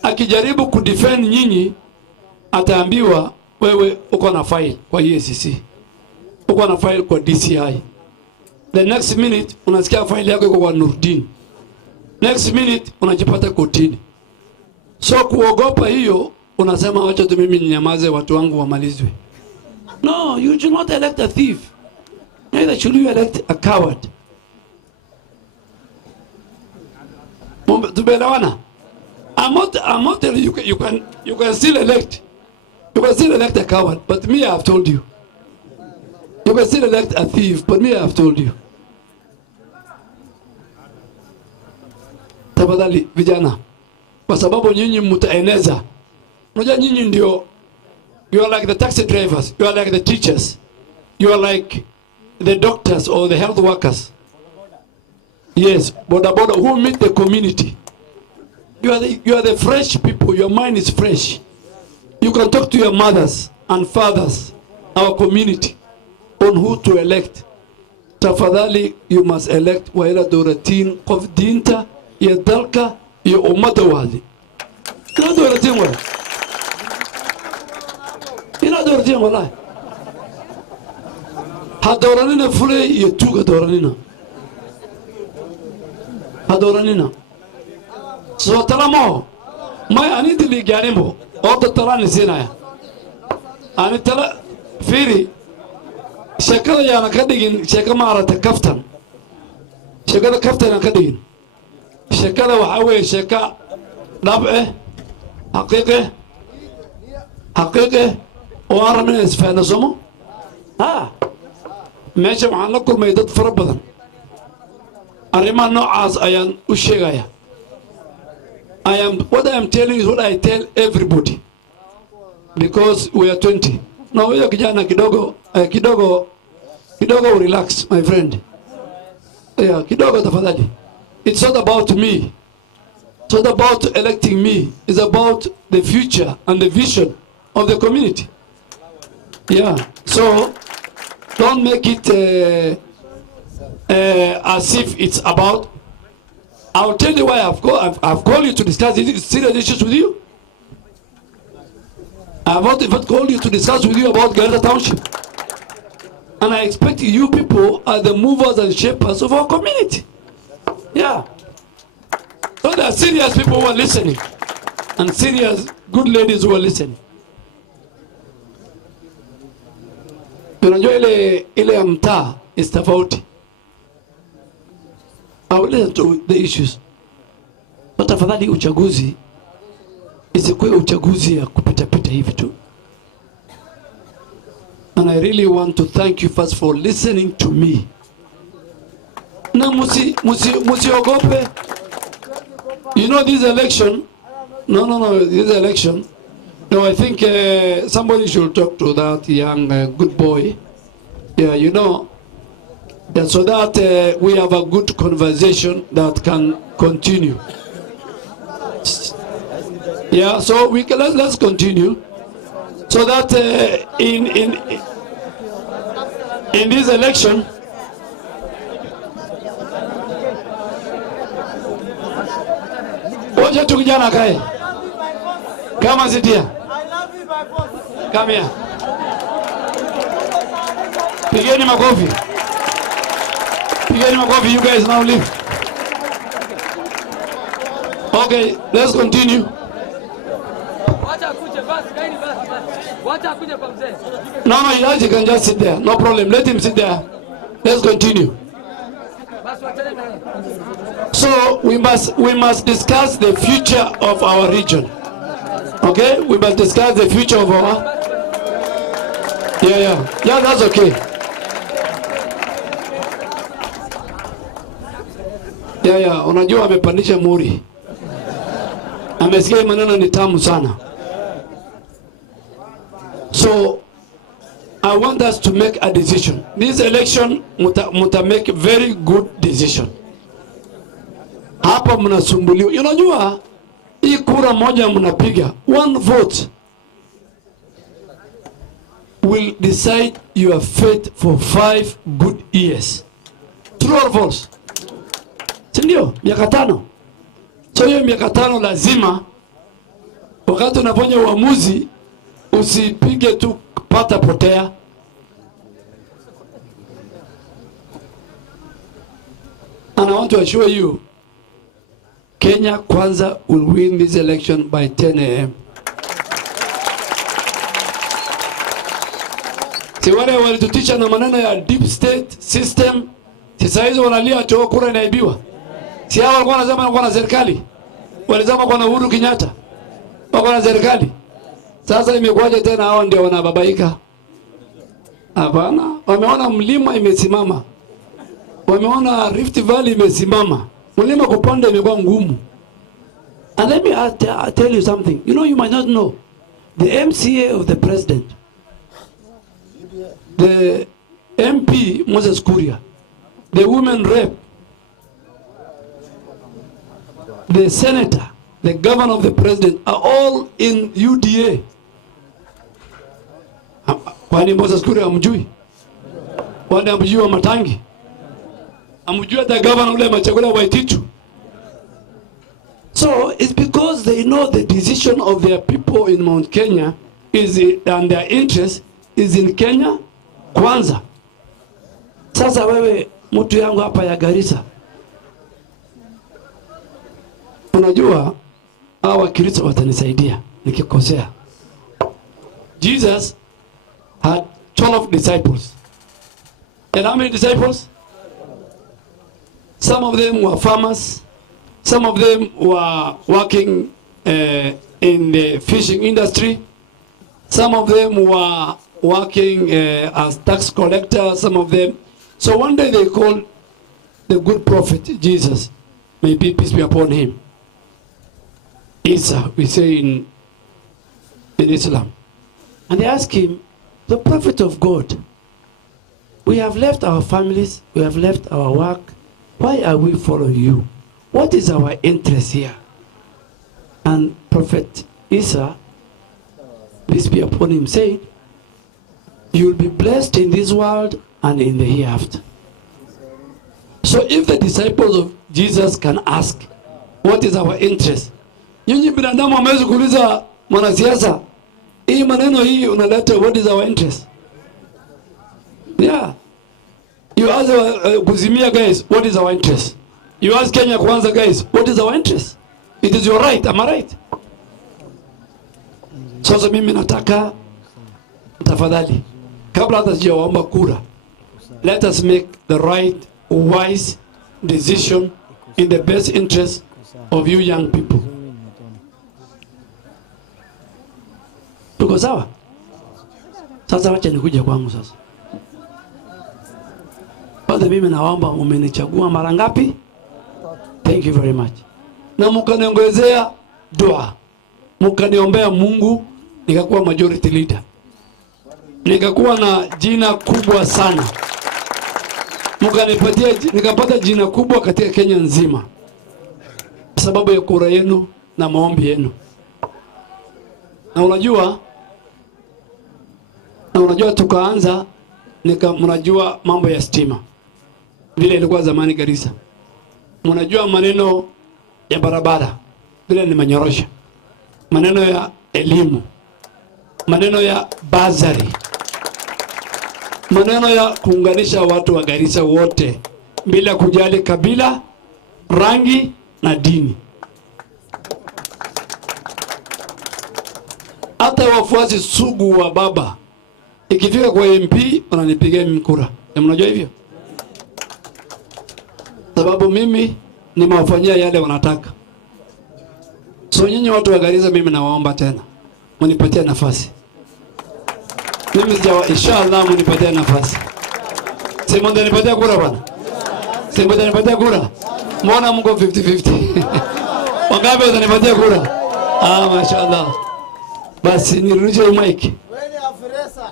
akijaribu kudefend nyinyi, ataambiwa wewe uko na file kwa EACC. Uko na file kwa DCI. The next minute unasikia file yako iko kwa Nurdin. Next minute unajipata kotini. So kuogopa hiyo, unasema wacha tu mimi ninyamaze watu wangu wamalizwe. No, you should not elect a thief. Neither should you elect a coward. I'm not telling you you can still elect. You can still elect a coward, but me I have told you. You can still elect a thief, but me I have told you. Tafadhali vijana, kwa sababu nyinyi mtaeneza. Unajua nyinyi ndio, you are like the taxi drivers, you are like the teachers, you are like the doctors or the health workers. Yes, boda who meet the community. You are the fresh people, your mind is fresh. You can talk to your mothers and fathers, our community, on who to elect. Tafadhali, you must elect Waila Doratin of Dinta, ya dalka, ya umata wali. Ina Doratin wala? Ina Doratin wala? Hadoranina fule, ya tuga doranina. Hadoranina. So talamo, may anidili ganimo, ordo talani sinaya. Anitala firi, shakala yana kadigin, shakamarata kaftan. Shakala kaftan kadigin. Shakala wahawe shaka nab'e, haqiqe, وأنا من إسفان سمو ماشي معنا كل ما يدد فربنا أريما نوعاز أيان وشيغايا what I am telling you is what I tell everybody because we are 20 now hiyo kijana kidogo relax my friend kidogo tafadhali. It's not about me, it's not about electing me, it's about the future and the vision of the community. So don't make it as if it's about. I'll tell you why I've called you to discuss serious issues with you. I've not even called you to discuss with you about Garissa Township. And I expect you people are the movers and shapers of our community. So there are serious people who are listening. And serious good ladies who are listening. Unajua ile ya mtaa is tofauti. I will listen to the issues. But tafadhali uchaguzi isikuwe uchaguzi ya kupita hivi tu. And I really want to thank you first for listening to me. Na musiogope. You know this election, this election, No, I think somebody should talk to that young good boy. Yeah, you know, so that we have a good conversation that can continue. Yeah, so we can, let's continue. So that in this election, wacha tu kijana kae. Kama sitia. Come here. Pigeni makofi. Pigeni makofi, you guys now leave. Okay, let's continue. No, you can just sit there. No problem. Let him sit there. Let's continue. So we must discuss the future of our region. Okay? We must discuss the future of our... Yeah, that's okay. Yeah, unajua amepandisha muri. Amesikia maneno ni tamu sana. So I want us to make a decision. This election muta make very good decision. Hapa mnasumbuliwa. Unajua hii kura moja mnapiga, one vote will decide your fate for 5 good years. True or false? Sindio? Miaka 5. So hiyo miaka 5 lazima wakati unafanya uamuzi usipige tu pata potea. And I want to assure you, Kenya Kwanza will win this election by 10 a.m. Si wale walitutisha na maneno ya deep state system, si saizi wanalia ati kura inaibiwa. Si hao walikuwa wanasema wanakuwa na serikali. Walisema kwa na Uhuru Kenyatta. Wako na serikali. Sasa imekuwaje tena hao ndio wanababaika? Hapana, wameona mlima imesimama. Wameona Rift Valley imesimama. Mlima kupanda imekuwa ngumu. And let me tell you something. You know, you might not know. The MCA of the president, the MP Moses Kuria, the women rep, the senator, the governor of the president are all in UDA. Kwani Moses Kuria amjui? Kwani amjui wa Matangi? Amjui the governor ule Machagula Waititu? So it's because they know the decision of their people in Mount Kenya is and their interest is in Kenya Kwanza. Sasa wewe mtu yangu hapa ya Garissa, unajua hawa Kristo watanisaidia nikikosea. Jesus had 12 disciples. And how many disciples? Some of them were farmers. Some of them were working in the fishing industry. Some of them were working as tax collectors. Some of them. So one day they called the good prophet Jesus, may peace be upon him, Isa, we say in Islam. And they asked him, the prophet of God, we have left our families, we have left our work. Why are we following you? What is our interest here? And Prophet Isa, peace be upon him, said, you will be blessed in this world and in the hereafter. So if the disciples of Jesus can ask, what is our interest? Nyinyi binadamu hamwezi kuuliza mwanasiasa, hii maneno hii unaleta, what is our interest? Yeah. You ask Kuzimia guys, what is our interest? You ask Kenya Kwanza guys, what is our interest? It is your right, am I right? Sasa mimi nataka tafadhali, kabla hata sijaomba kura, let us make the right, wise decision in the best interest of you young people. Tuko sawa? Sasa wacha nikuje kwangu sasa. Kwanza mimi naomba umenichagua mara ngapi? Thank you very much. Na mkaniongezea dua. Mkaniombea Mungu nikakuwa majority leader, nikakuwa na jina kubwa sana, mkanipatia, nikapata jina kubwa katika Kenya nzima sababu ya kura yenu na maombi yenu. Na unajua tukaanza mnajua mambo ya stima vile ilikuwa zamani Garissa, mnajua maneno ya barabara vile nimenyorosha, maneno ya elimu, maneno ya bazari, maneno ya kuunganisha watu wa Garissa wote bila kujali kabila, rangi na dini. Hata wafuasi sugu wa baba ikifika kwa MP wananipigia mimi kura. Mnajua hivyo? Sababu mimi nimewafanyia yale wanataka. So nyinyi watu wa Garissa, mimi nawaomba tena mnipatie nafasi. Mimi sijawa, inshallah mnipatie nafasi. Sema ndio nipatie kura bwana. Sema ndio nipatie kura. Mbona mko 50-50? Wangapi watanipatia kura? Mashaallah. Basi nirudishe mic. Wewe ni afresa.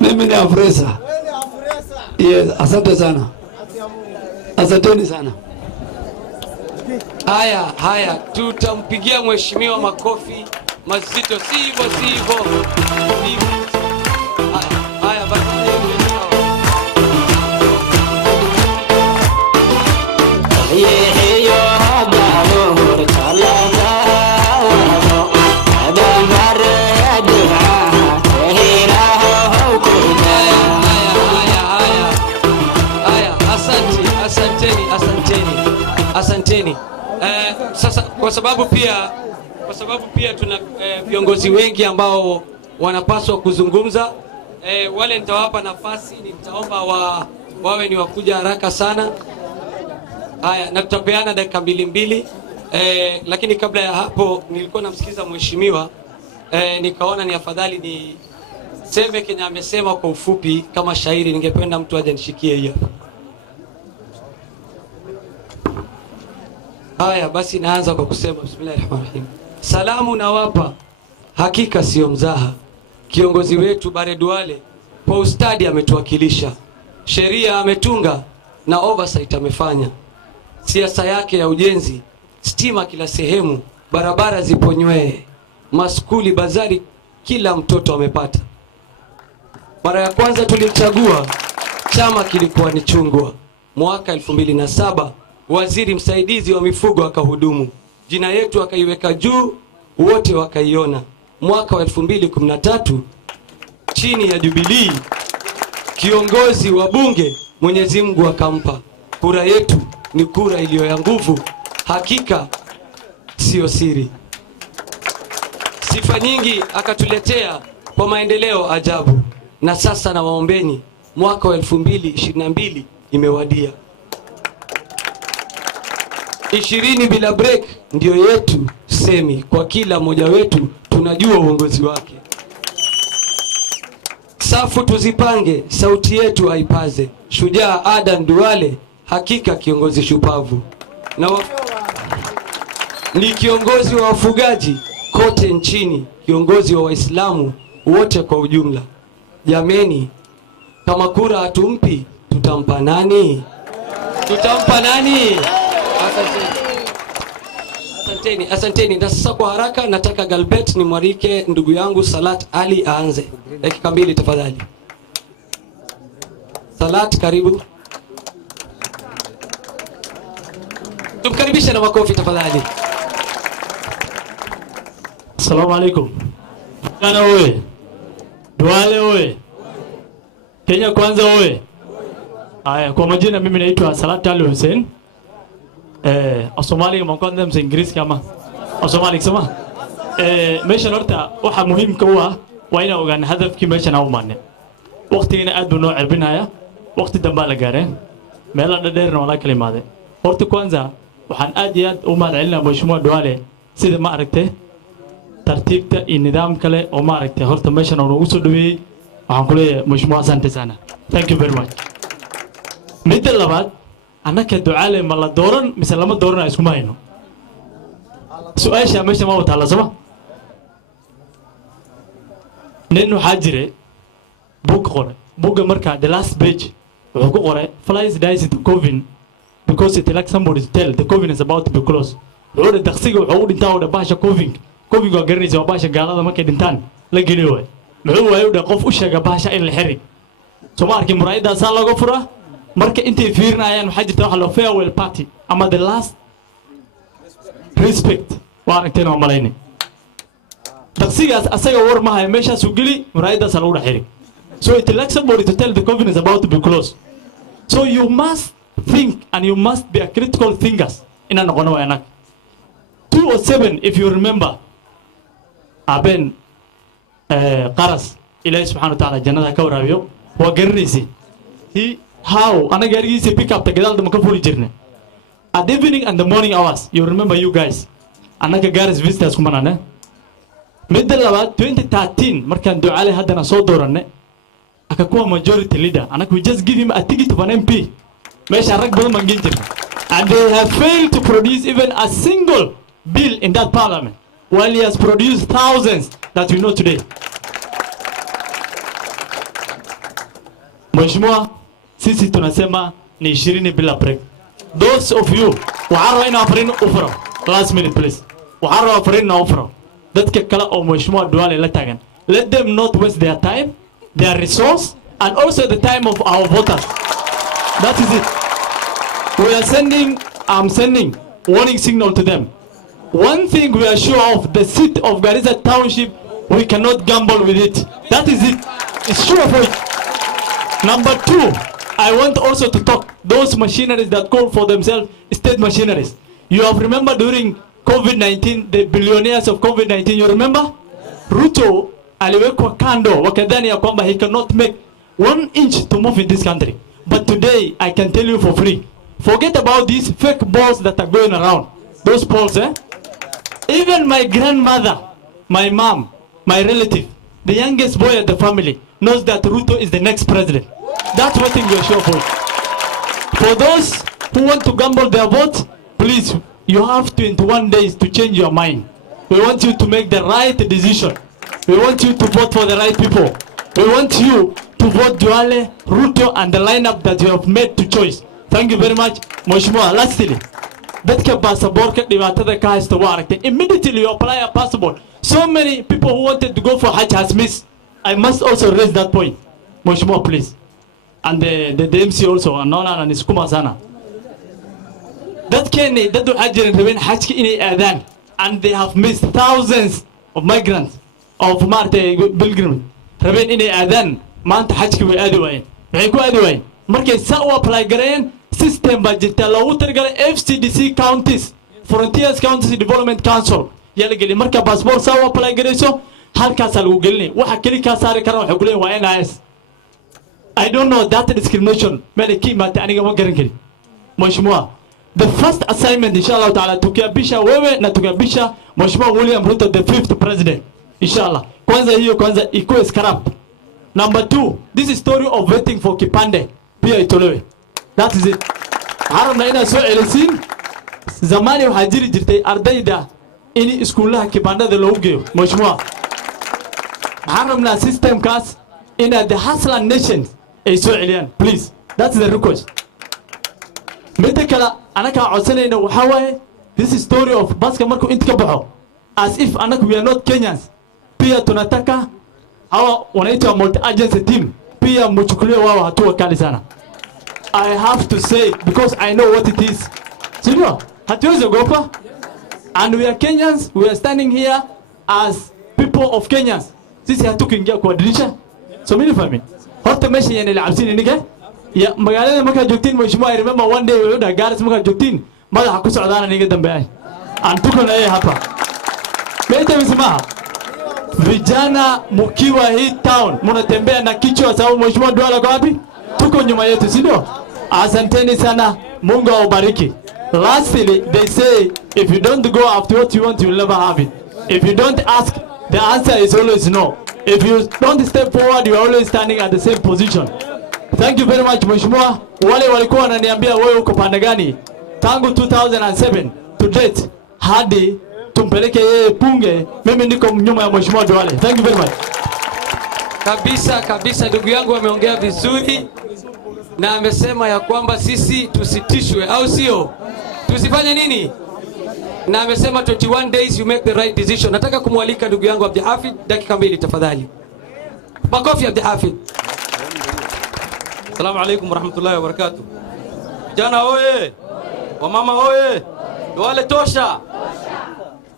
Mimi ni afresa. Wewe ni afresa. Yes, asante sana. Asanteni sana. Haya, tutampigia mheshimiwa makofi mazito, si hivyo. Haya basi. Asanteni. Sasa kwa sababu pia tuna viongozi wengi ambao wanapaswa kuzungumza, wale nitawapa nafasi, nitaomba wawe ni wakuja haraka sana. Haya, na tutapeana dakika mbili. Lakini kabla ya hapo nilikuwa namsikiza mheshimiwa, nikaona ni afadhali ni seme Kenya amesema kwa ufupi kama shairi. Ningependa mtu aje nishikie hiyo. Haya basi, naanza kwa kusema bismillahirrahmanirrahim. Salamu nawapa, hakika sio mzaha. Kiongozi wetu Bare Duale kwa ustadi ametuwakilisha, sheria ametunga na oversight amefanya. Siasa yake ya ujenzi, stima kila sehemu, barabara ziponywee, maskuli bazari kila mtoto amepata. Mara ya kwanza tulimchagua, chama kilikuwa ni chungwa. Mwaka 2007 waziri msaidizi wa mifugo akahudumu, jina yetu akaiweka juu, wote wakaiona. Mwaka wa 2013 chini ya Jubilee, kiongozi wa bunge Mwenyezi Mungu akampa. Kura yetu ni kura iliyo ya nguvu, hakika sio siri. Sifa nyingi akatuletea kwa maendeleo ajabu, na sasa na waombeni, mwaka wa 2022 imewadia. 20 bila break ndio yetu semi, kwa kila mmoja wetu tunajua uongozi wake. Safu tuzipange, sauti yetu aipaze, shujaa ADEN Duale, hakika kiongozi shupavu. Ni kiongozi wa wafugaji kote nchini, kiongozi wa Waislamu wote kwa ujumla. Jameni, kama kura hatumpi, tutampa nani? Asanteni. Na sasa kwa haraka nataka Galbet ni mwarike ndugu yangu Salat Ali aanze. Dakika 2 tafadhali. Salat, karibu. Tumkaribishe na makofi tafadhali. Assalamu alaikum. Kana oye. Duale oye. Kenya kwanza oye. Haya, kwa majina mimi naitwa Salat Ali Hussein. Somali ma kwanza English kama Somali kama meeshan horta waxa muhiimka waa ina ogaan hadafkii meeshan u maane waqtigiina aad buu noo cirbinaya waqti dambe la gaareen meel dheer wala kalimaade horta kwanza waxaan aad iyo aad u mahadcelinayaa mheshimiwa Duale sida ma aragtay tartiibta iyo nidaam kale oo ma aragtay horta meeshan uu ugu soo dhaweeyay waxaan ku leeyahay mheshimiwa asante sana, thank you very much. Midda labaad anaka Duale ma la dooran mise lama doorana isku ma hayno. Su'aasha meesha ma wata la sama nin waxaa jire book qore bookga marka the last page wuxuu ku qoray flies dies to COVID because it like somebody to tell the COVID is about to be closed wuxuu dhahay daqsiga wuxuu u dhintaa oo bahasha COVID waa garanaysa waa bahasha gaalada markay dhintaan la geliyo way muxuu waayo u dhahay qof u sheega bahasha in la xiri soo ma arkin muraayadaasaa looga furaa marka intay fiirinayaan waxaa jirta waxa loo farewell party ama the last respect waa aragteen oo malaynay daqsigaas asaga war ma hayo meeshaas uu geli muraayadaas lagu dhaxiri so it like somebody to tell the COVID is about to be closed so you must think and you must be a critical thinkers ina noqono waa anag 207 if you remember aben qaras ilaahay subhanahu wa ta'ala jannada ka waraabiyo waa garanaysi how anaga arigiisa pick up tagaal dama ka fuli jirnay at the evening and the morning hours you remember you guys anaga Garissa visitors kuma nana midda labaad 2013 markaan Duale'S haddana soo dooranay akakuwa majority leader anaga we just give him a ticket of an MP meesha rag badan baan geen jirnay and they have failed to produce even a single bill in that parliament while he has produced thousands that we know today. Mheshimiwa, sisi tunasema ni 20 bila break. Those of you waxaa ina afrin ufro last minute please waxaa afrin na ufro dadka kale oo Mheshimiwa Duale'S la taagan let them not waste their time their resource and also the time of our voters. That is it. We are I'm sending warning signal to them. One thing we are sure of, the seat of Garissa Township, we cannot gamble with it. That is it. It's sure of it. Number two, I want also to talk those machineries that call for themselves state machineries. You have remember during COVID-19, the billionaires of COVID-19, you remember? Ruto aliwekwa kando wakadhani ya kwamba he cannot make 1 inch to move in this country. But today, I can tell you for free, forget about these fake balls that are going around. Those balls, Even my grandmother, my mom, my relative, the youngest boy at the family knows that Ruto is the next president. That's one thing we're sure for. For those who want to gamble their vote, please, you have 21 days to change your mind. We want you to make the right decision. We want you to vote for the right people. We want you to vote Duale'S, Ruto, and the lineup that you have made to choice. Thank you very much, Mheshimiwa. Lastly, dadka passport dhibaatada ka haysta waa aragtay immediately you apply a passport. So many people who wanted to go for Hajj has missed. I must also raise that point, Mheshimiwa, please, and the MC also anona na niskuma sana. Dadkeenni dad waxaa jiran rabeen Hajjka inay aadaan and they have missed thousands of migrants of maartay pilgrims rabeen inay aadaan maanta Hajjka way aadi waayeen. Maxay ku aadi waayeen? Markay saa u apply gareeyeen system baa jirta loogu talagalay FCDC counties, Frontiers Counties Development Council yaa la geliyay. Marka passport saa u apply gareyso halkaasaa lagu gelinay. Waxa keli ka saari kara waxa ku leeyahay waa NIS. I don't know that discrimination meel ka imaatay aniga ma garan karin. Mheshimiwa, the first assignment inshallah taala tukiapisha wewe na tukiapisha Mheshimiwa William Ruto the 5th president inshallah. Kwanza hiyo kwanza ikuwe scrap. Number 2, this is story of waiting for kipande pia itolewe. That is it. Haramna ina soo celisin zamani waxa jiri jirtay ardayda in iskuulaha kibandada loo geeyo. Mheshimiwa, haramna system kaas ina the hustler nations ay soo celiyaan please. That's the request. Midda kale anaka codsanayna waxa waaye this is story of baska markuu inta ka baxo as if anaka we are not Kenyans. Pia tunataka hawa wanaitwa multi agency team pia mchukulie wao hatua kali sana. I have to say because I know what it is. Sio? Hatuwezi ogopa. And we are Kenyans, we are standing here as people of Kenyans. Sisi hatukuingia kwa dirisha. So mimi fahami. Horta meesha yani lacabsini niga. Ya magaalada marka joogtiin Mheshimiwa, I remember one day we were Garissa marka joogtiin madaxa ku socdaana niga dambeeyay. Aan tukana ay hapa. Meeta msemaha. Vijana mkiwa hii town mnatembea na kichwa sababu Mheshimiwa Duale'S kwa wapi? Tuko nyuma yetu, si ndio? Asanteni sana, Mungu awabariki. Lastly, they say if you don't go after what you want, you will never have it. If you don't ask, the answer is always no. If you don't step forward, you are always standing at the same position. Thank you very much, Mheshimiwa. Wale walikuwa wananiambia wewe uko pande gani? Tangu 2007 to date hadi tumpeleke yeye Punge, mimi niko nyuma ya Mheshimiwa Duale'S. Thank you very much. Kabisa ndugu yangu ameongea vizuri na amesema ya kwamba sisi tusitishwe, au sio? Tusifanye nini? Na amesema 21 days you make the right decision. Nataka kumwalika ndugu yangu Abdi Hafid dakika 2 tafadhali. Makofi Abdi Hafid. Assalamu alaikum warahmatullahi wabarakatuh. Vijana oye, wamama oye, Duale tosha.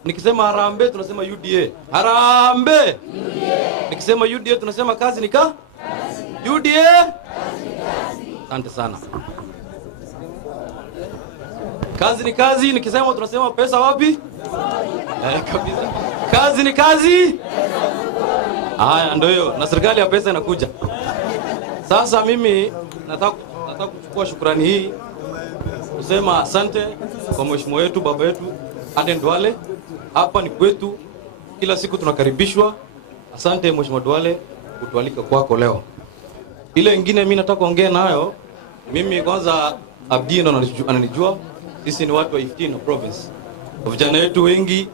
Nikisema harambe tunasema UDA. Harambe. Nikisema UDA tunasema kazi ni kazi. UDA. Asante sana. Kazi ni kazi, nikisema tunasema pesa wapi? Kabisa. Kazi ni kazi. Haya ndio hiyo, na serikali ya pesa inakuja. Sasa mimi nataka kuchukua shukrani hii kusema asante kwa mheshimiwa wetu, baba yetu ADEN Duale. Hapa ni kwetu, kila siku tunakaribishwa. Asante mheshimiwa Duale kutualika kwako leo. Ile nyingine mimi nataka kuongea nayo, mimi kwanza Abdi ndo ananijua. Sisi ni watu wa 15 province. Vijana wetu wengi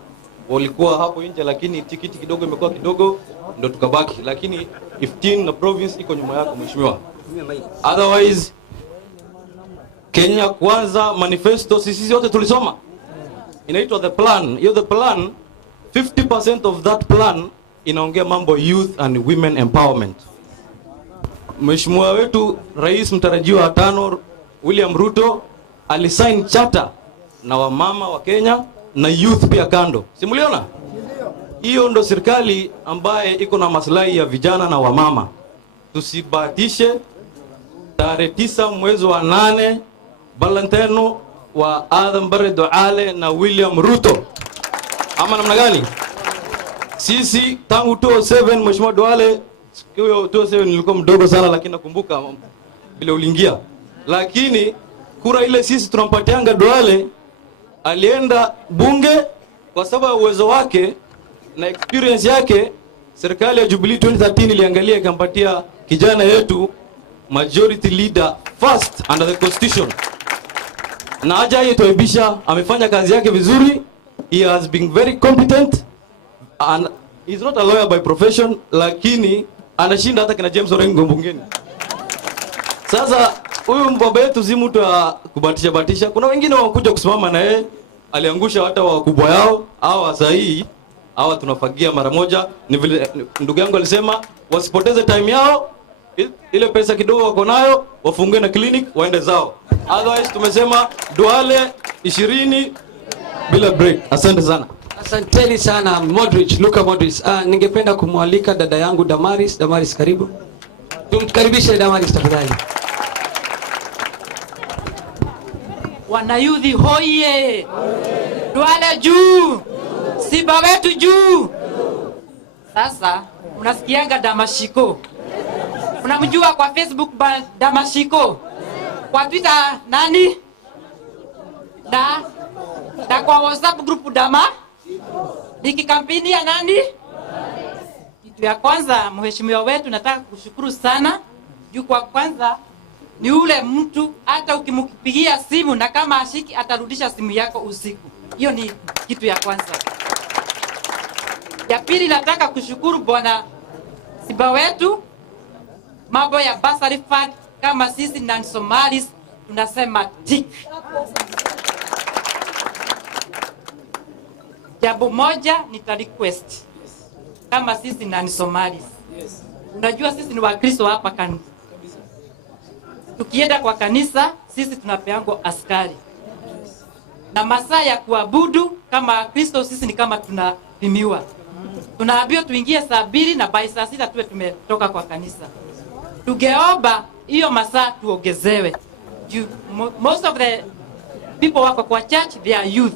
walikuwa hapo nje, lakini tikiti kidogo imekuwa kidogo ndo tukabaki, lakini 15 na province iko nyuma yako mheshimiwa. Otherwise Kenya kwanza manifesto sisi wote tulisoma. Inaitwa the plan. Hiyo the plan, 50% of that plan inaongea mambo youth and women empowerment. Mheshimiwa wetu rais mtarajiwa wa 5 William Ruto alisign charter na wamama wa Kenya na youth pia kando. Simuliona? Hiyo ndo serikali ambaye iko na maslahi ya vijana na wamama. Tusibahatishe tarehe 9 mwezi wa 8 Valentino wa Adam Barre Duale na William Ruto. Ama namna gani? Sisi tangu 2007 mheshimiwa Duale, hiyo 2007 nilikuwa mdogo sana lakini nakumbuka bila uliingia. Lakini kura ile sisi tunampatianga Duale, alienda bunge kwa sababu ya uwezo wake na experience yake. Serikali ya Jubilee 2013 iliangalia ikampatia kijana yetu majority leader first under the constitution. Na haja hii tuaibisha, amefanya kazi yake vizuri. He has been very competent and he's not a lawyer by profession, lakini anashinda hata kina James Orengo bungeni. Sasa huyu mbaba yetu si mtu kubatisha. Kuna wengine wakuja kusimama na yeye, aliangusha hata wakubwa yao. Hawa sahihi, hawa tunafagia mara moja. Ni vile ndugu yangu alisema wasipoteze time yao, ile pesa kidogo wako nayo wafungue na clinic waende zao. Otherwise tumesema Duale 20 bila break. Asante sana. Asanteni sana Luka Modric. Ningependa kumwalika dada yangu Damaris, karibu. Tumkaribishe Damaris tafadhali. Wanayudhi hoye. Duale juu. Simba wetu juu. Sasa unasikianga Damashiko. Unamjua kwa Facebook Damashiko. Kwa Twitter nani? Na kwa WhatsApp group Dama. Nikikampeni ya nani? Kitu ya kwanza mheshimiwa wetu nataka kushukuru sana. Juu kwa kwanza ni ule mtu hata ukimpigia simu na kama ashiki atarudisha simu yako usiku. Hiyo ni kitu ya kwanza. Ya pili nataka kushukuru bwana Simba wetu, mambo ya bursary fund kama sisi na Somalis tunasema tik. Jambo moja nita request kama sisi na Somalis. Unajua sisi ni Wakristo hapa kanisa. Tukienda kwa kanisa sisi tunapeango askari. Na masaa ya kuabudu kama Kristo sisi ni kama tunapimiwa. Tunaambiwa tuingie saa 2 na by saa 6 tuwe tumetoka kwa kanisa. Tungeomba hiyo masaa tuongezewe. Most of the people wako kwa church they are youth.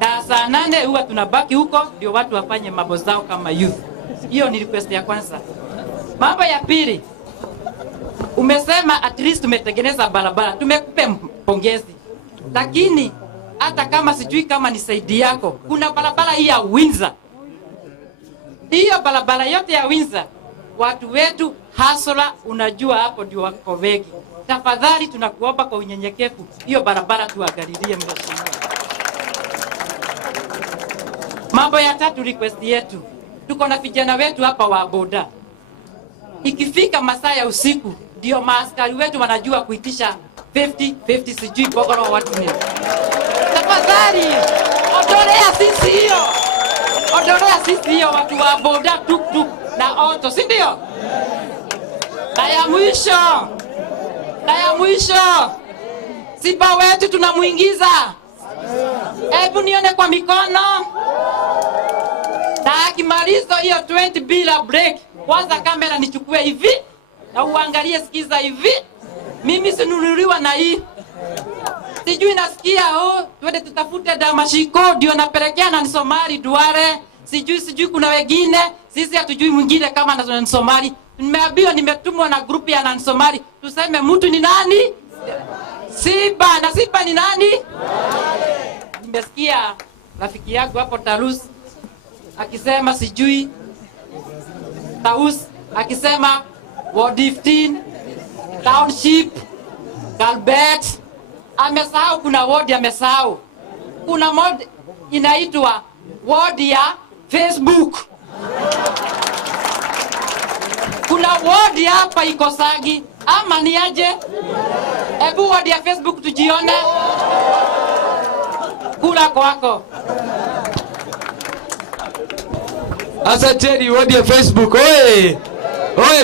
Na saa 8 huwa tunabaki huko ndio watu wafanye mambo zao kama youth. Hiyo ni request ya kwanza. Mambo ya pili. Umesema at least tumetengeneza barabara. Tumekupe pongezi. Lakini hata kama sijui kama ni saidi yako, kuna barabara hii ya Windsor. Hiyo barabara yote ya Windsor, watu wetu hasora unajua hapo ndio wako wengi. Tafadhali tunakuomba kwa unyenyekevu, hiyo barabara tuangalilie mheshimiwa. Mambo ya tatu request yetu. Tuko na vijana wetu hapa wa boda. ikifika masaa ya usiku ndio maaskari wetu wanajua kuitisha 50 sijui pokoro watu ni. Tafadhali ondolea sisi hiyo. Ondolea sisi hiyo watu wa boda tuk na auto, si ndio? Na ya mwisho. Simba wetu tunamuingiza. Hebu nione kwa mikono. Na akimaliza hiyo 20 bila break, kwanza kamera nichukue hivi na uangalie, sikiza hivi. Mimi sinunuliwa na hii. Sijui nasikia twende tutafute damashiko ndio napelekea na Somali Duale. Sijui kuna wengine, sisi hatujui mwingine kama na Somali. Nimeambiwa nimetumwa na grupu ya na Somali. Tuseme mtu ni nani? Simba, na Simba ni nani? Nimesikia rafiki yangu hapo Tarus akisema sijui Taus akisema Ward 15 Township Galbet. Amesahau kuna ward amesahau. Kuna mod inaitwa ward ya Facebook. Kuna ward hapa Ikosagi ama ni aje? Hebu ward ya Facebook tujione. Kula kwako. Asanteni ward ya Facebook. Oye,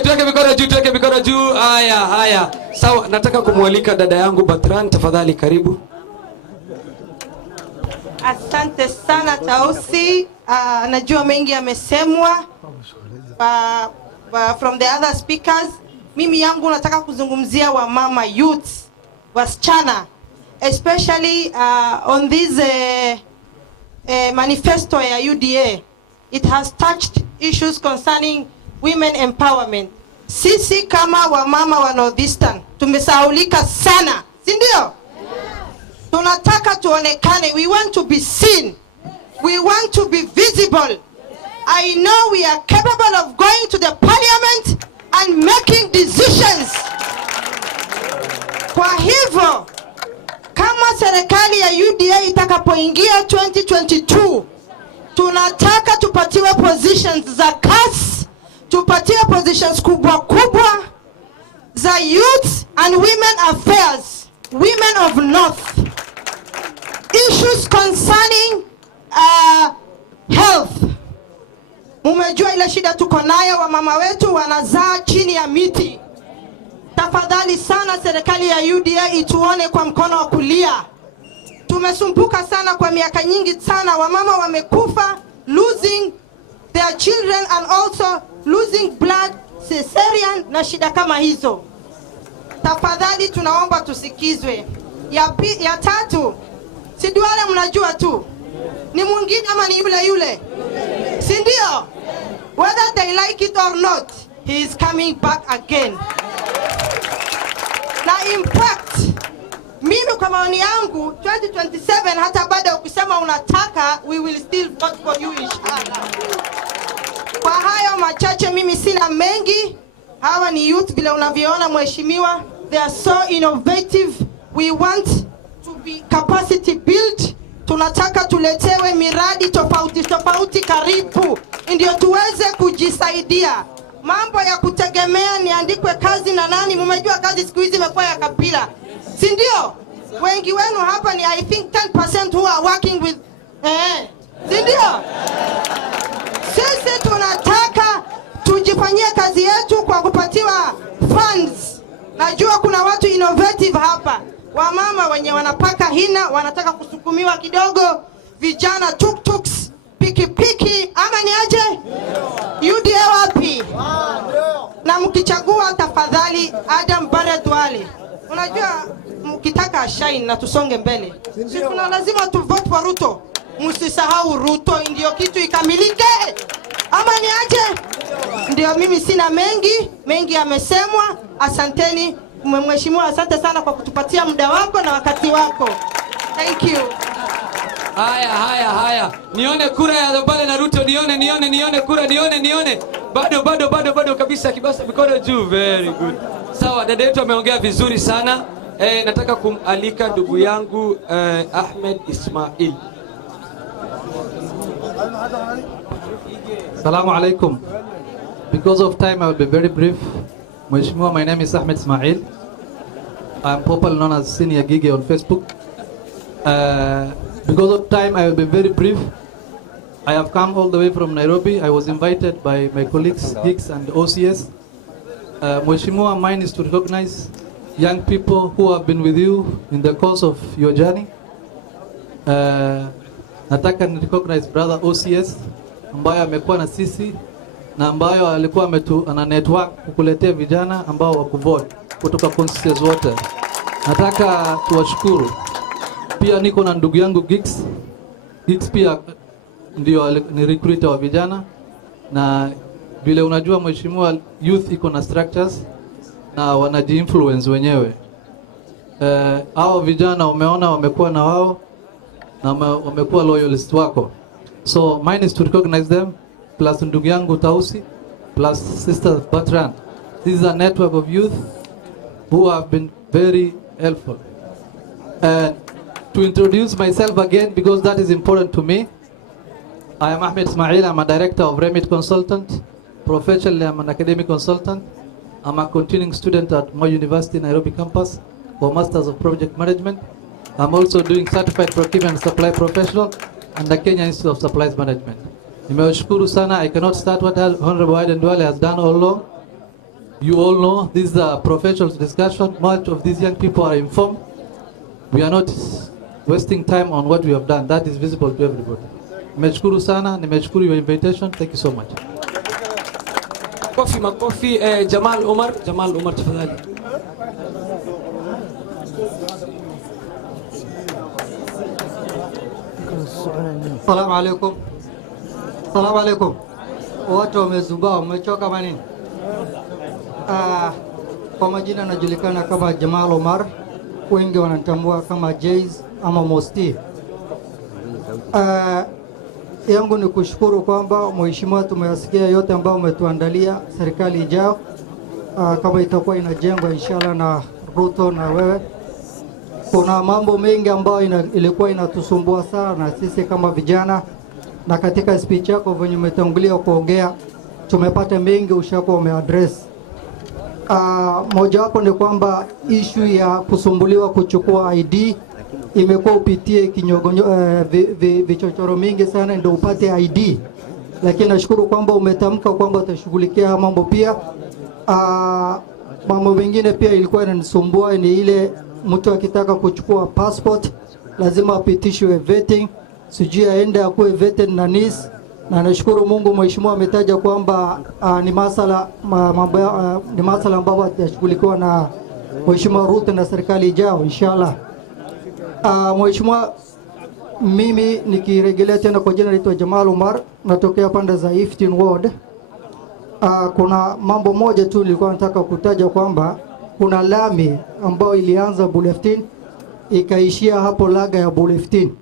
tuweke mikono juu. Haya. Sawa, nataka kumwalika dada yangu Batran, tafadhali karibu. Asante sana Tausi. Najua mengi yamesemwa from the other speakers. Mimi yangu nataka kuzungumzia wa mama youth, wasichana, especially on this manifesto ya UDA. It has touched issues concerning women empowerment. Sisi kama wamama wa Northeastern tumesahaulika sana, si ndio? Tunataka tuonekane. We want to be seen. We want to be visible. I know we are capable of going to the parliament and making decisions. Kwa hivyo, kama serikali ya UDA itakapoingia 2022, tunataka tupatiwe positions za CAS, tupatiwe positions kubwa za youth and women affairs, women of North. Issues concerning health. Mumejua ile shida tuko nayo, wa mama wetu wanazaa chini ya miti. Tafadhali sana serikali ya UDA ituone kwa mkono wa kulia. Tumesumbuka sana kwa miaka nyingi sana, wamama wamekufa, losing their children and also losing blood, cesarean na shida kama hizo. Tafadhali tunaomba tusikizwe. Ya tatu, si Duale mnajua tu. Ni mwingine ama ni yule? Si ndio? Whether they like it or not, he is coming back again. Na impact, mimi kwa maoni yangu 2027 hata baada ukisema unataka, we will still vote for you inshallah. Kwa hayo machache mimi sina mengi. Hawa ni youth vile unavyoona mheshimiwa, they are so innovative. We want to be capacity build. Tunataka tuletewe miradi tofauti karibu ndio tuweze kujisaidia. Mambo ya kutegemea niandikwe kazi na nani, mumejua kazi siku hizi imekuwa ya kabila. Si ndio? Wengi wenu hapa ni I think 10% who are working with si ndio? Sisi tunataka tujifanyie kazi yetu kwa kupatiwa funds. Najua kuna watu innovative hapa. Wamama wenye wanapaka hina wanataka kusukumiwa kidogo, vijana tuk-tuks, piki ama ni aje? UDA wapi? Na mkichagua tafadhali Adam Duale. Unajua mkitaka shine na tusonge mbele, si kuna lazima tu vote for Ruto. Msisahau Ruto ndio kitu ikamilike. Ama ni aje? Ndio mimi sina mengi yamesemwa. Asanteni mheshimiwa, asante sana kwa kutupatia muda wako na wakati wako. Thank you. Haya. Nione kura ya Duale na Ruto, nione kura, nione. Bado kabisa, kibasa mikono juu. Very good. Sawa, dada yetu ameongea vizuri sana. Nataka kumalika ndugu yangu Ahmed Ismail. Assalamu alaikum. Because of time, I will be very brief. Mheshimiwa, my name is Ahmed Ismail. I'm popularly known as Senior Gigi on Facebook. Because of time, I will be very brief. I have come all the way from Nairobi. I was invited by my colleagues, Gigs and OCS. Mheshimiwa, mine is to recognize young people who have been with you in the course of your journey. Nataka ni recognize brother OCS ambaye amekuwa na sisi na ambayo alikuwa ana network kukuletea vijana ambao wakuvote kutoka constituencies wote. Nataka tuwashukuru. Pia niko na ndugu yangu Gigs. Gigs pia ndio ni recruiter wa vijana, na vile unajua mheshimiwa, youth iko na structures na wanaji-influence wenyewe. Hao vijana umeona wamekuwa na wao na wamekuwa loyalist wako. So mine is to recognize them, plus ndugu yangu Tausi, plus sister Batran. This is a network of youth who have been very helpful. To introduce myself again, because that is important to me, I am Ahmed Ismail. I'm a director of Remit Consultant. Professionally, I'm an academic consultant. I'm a continuing student at Moi University Nairobi campus for Masters of Project Management. I'm also doing Certified Procurement and Supply Professional and the Kenya Institute of Supplies Management. Nimewashukuru sana. I cannot start what Honorable ADEN Duale has done all along. You all know this is a professional discussion. Much of these young people are informed. We are not wasting time on what we have done. That is visible to everybody. Nimeshukuru sana. Nimeshukuru your invitation. Thank you so much. Makofi, Jamal Omar tafadhali. Salamu alaikum. Salamu alaikum. Watu wamezubaa, wamechoka manini? Kwa majina najulikana kama Jamal Omar. Wengi wanatambua kama Jays ama Mosti. Yangu ni kushukuru kwamba mheshimiwa, tumeyasikia yote ambayo umetuandalia serikali ijao, kama itakuwa inajengwa inshallah na Ruto na wewe. Kuna mambo mengi ambayo ilikuwa inatusumbua sana na sisi kama vijana, na katika speech yako venye umetangulia kuongea tumepata mengi ushakuwa umeaddress. Moja wapo ni kwamba issue ya kusumbuliwa kuchukua ID imekuwa upitie vichochoro mingi sana ndio upate ID, lakini nashukuru kwamba umetamka kwamba utashughulikia mambo pia. Mambo mengine pia ilikuwa inanisumbua ni ile mtu akitaka kuchukua passport lazima apitishwe vetting, sijui aende akuwe vetted na NIS, na nashukuru Mungu mheshimiwa ametaja kwamba ni masala ambayo yatashughulikiwa na mheshimiwa Ruto na serikali ijao inshallah. Mheshimiwa, mimi nikirejelea tena kwa jina naitwa Jamal Omar, natokea pande za 15 ward. Kuna mambo moja tu nilikuwa nataka kutaja kwamba kuna lami ambayo ilianza Buleftin ikaishia hapo Laga ya Buleftin.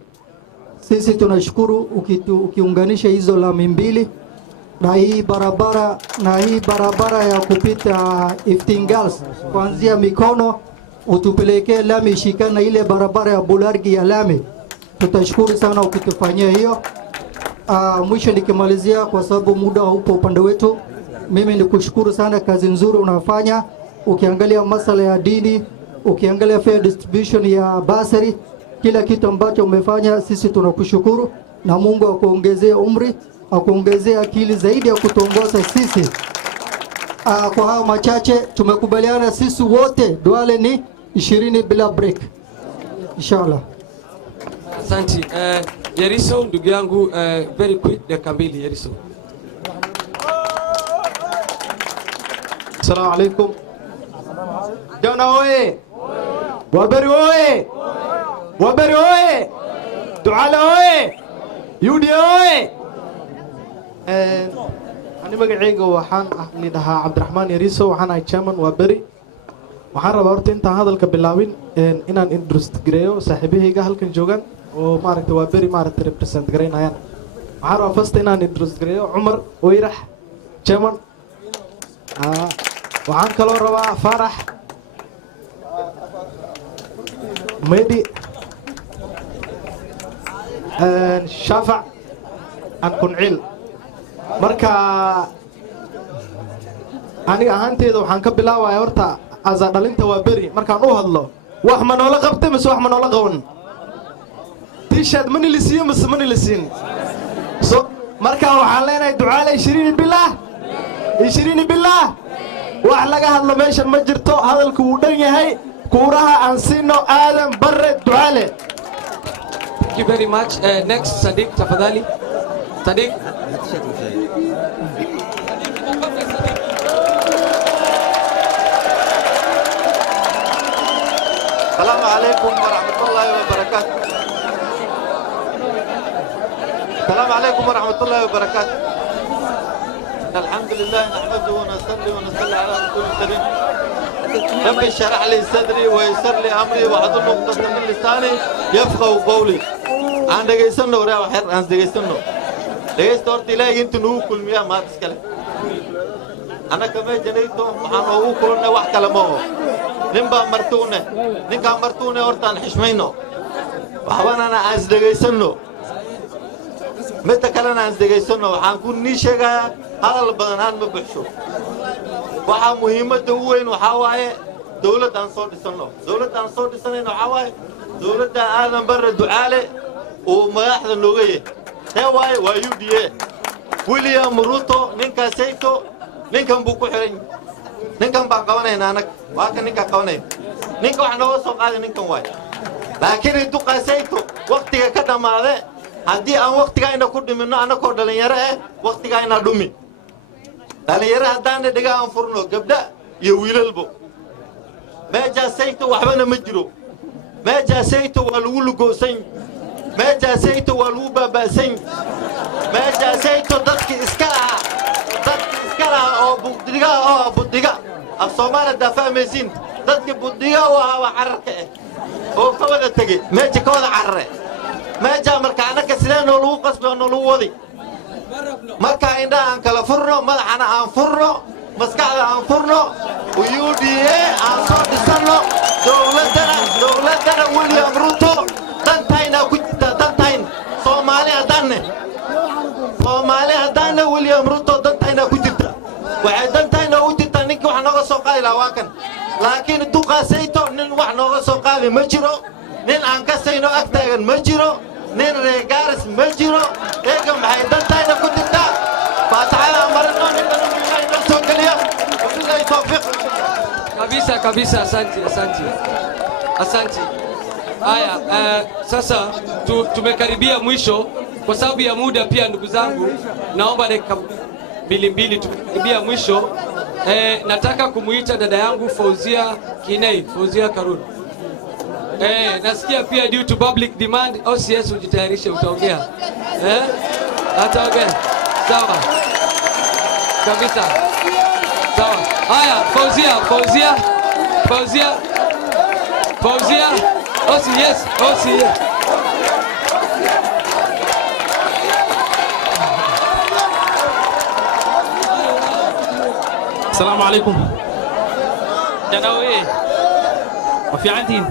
Sisi tunashukuru ukiunganisha hizo lami mbili na hii barabara ya kupita 15 Girls kuanzia Mikono utupelekee lami ishikana ile barabara ya Bulargi ya lami, tutashukuru sana ukitufanyia hiyo. Mwisho nikimalizia, kwa sababu muda upo upande wetu, mimi nikushukuru sana, kazi nzuri unafanya. Ukiangalia masala ya dini, ukiangalia fair distribution ya basari, kila kitu ambacho umefanya sisi tunakushukuru, na Mungu akuongezee umri, akuongezee akili zaidi ya kutongoza sisi. Kwa hao machache tumekubaliana sisi wote Duale ni 20 bila break inshallah. Asante. Yeriso ndugu yangu, very quick dakika mbili Yeriso. Assalamu alaikum. Jana oye. Waberi oye. Waberi oye. Duale oye. Yudi oye. Ani magacayga waxaan lidhahaa Cabdiraxmaan Yeriso, waxaan ahay chairman Waberi. Waxaan rabaa horta intaan hadalka bilaabin inaan introduce gareeyo saaxiibahayga halkan joogan oo maaragtay Waberi maaragtay represent gareynayaan. Waxaan rabaa first inaan introduce gareeyo Umar Weyrax, chairman. waxaan kaloo rabaa Farax Medi Shafac and Kuncil. Marka aniga ahaanteeda waxaan ka bilaabaya horta asa dhalinta waa beri markaan u hadlo wax ma noola qabtay mise wax ma noola qaban t-shirt ma nilisiyo mise ma nilisiin so markaa waxaan leenahay ducaale 20 billaah wax laga hadlo meeshan ma jirto hadalku wuu dhan yahay kuuraha aan siino aadan barre ducaale. Thank you very much. Next, Sadiq, tafadhali. Sadiq. السلام عليكم ورحمة الله وبركاته. السلام عليكم ورحمة الله وبركاته. الحمد لله نحمده ونصلي ونصلي على رسول الكريم. ربي اشرح لي صدري ويسر لي أمري واحلل عقدة من لساني يفقهوا قولي. عن دقيسنو ولا وحر عن دقيسنو. دقيست أرتي لا ينتنو كل مياه ما تسكله. أنا كمان جنيتو وحنو كلنا واحد كلامه. نبى مرتونه نكا مرتونه أرتان حشمينه وحوانا أنا عايز دقيسنو متى كلنا عايز دقيسنو وحنكون نيشة هذا البدنان مبحشو وحا مهمة وين وحواي دولة أنصار السنة دولة أنصار السنة وحواي دولة آدم بر الدعالة ومراحل اللغية هواي ويوديه ويليام روتو نكا سيتو نكا بوكو حرين ninkan baan qabanayna anag waa kan ninka qabanay ninka wax nooga soo qaaday ninkan waay laakiin intu qaasayto waqtiga ka dhamaade haddii aan waqtiga ina ku dhimino anagoo dhalinyaro ah waqtiga ina dhumi dhalinyaro haddaan dhiga aan furno gabdha iyo wiilalbo meejaasayto waxbana ma jiro meejaasayto waa lagu lugoosan meejaasayto waa lagu baabaasan meejaasayto dadki iska ah oo budiga af Soomaaliya dafaamaysiin dadkii budiga waa cararka oo ka wada tagay meesha ka wada carare meesha marka anaka sideen oo lagu qasbo oo lagu wadi marka inda aan kala furno madaxana aan furno maskaxda aan furno UDA aan soo dhisano dowladana William Ruto dantayna ku jirta dantayn Soomaaliya haddana William Ruto dantayna ku jirta waxay dantayna u jirta ninka wax nooga soo qaadi lahaa waa kan laakiin duqaasayto nin wax nooga soo qaadi ma jiro nin aan ka sayno ag taagan ma jiro nin reer Garissa ma jiro eega maxay dantayna ku jirta faataxada marno ninka inoo soo geliya wabillahi tawfiq Kabisa, asante. Haya, sasa tumekaribia mwisho kwa sababu ya muda pia ndugu zangu, naomba dakika mbili tumekaribia mwisho. Nataka kumuita dada yangu Fauzia Karun. Nasikia pia due to public demand OCS ujitayarishe utaongea. Ataongea. Sawa. Kabisa. Sawa. Haya, Fauzia. OCS. السلام عليكم. جناوي وفي عندين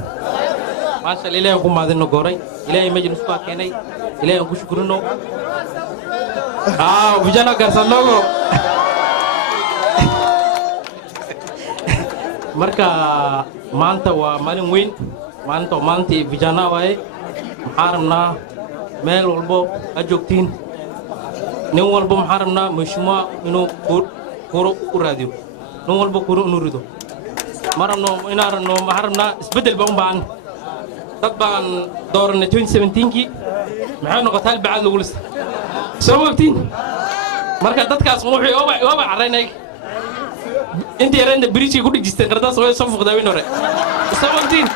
ما شاء الله إلهي يقوم هذا النقوري إلهي مجلس كاكيني إلهي يقول شكرنو وبيجانا قرصان لوغو مركا مانتا ومالين وين مانتي بيجانا واي محارمنا ميل والبو أجوكتين نيو والبو محارمنا مشما إنو كورو وراديو نو والبو كورو نوريدو مرمنو إنارنو محارمنا اسبدل بان طبعا دورنا 2017 معانا قتال بعد لولس سوقتين marka dadkaas wuxuu ooba careynay intii yareen biriici ku dhigistay qardaas way soo fuqdaawin hore sawirtiin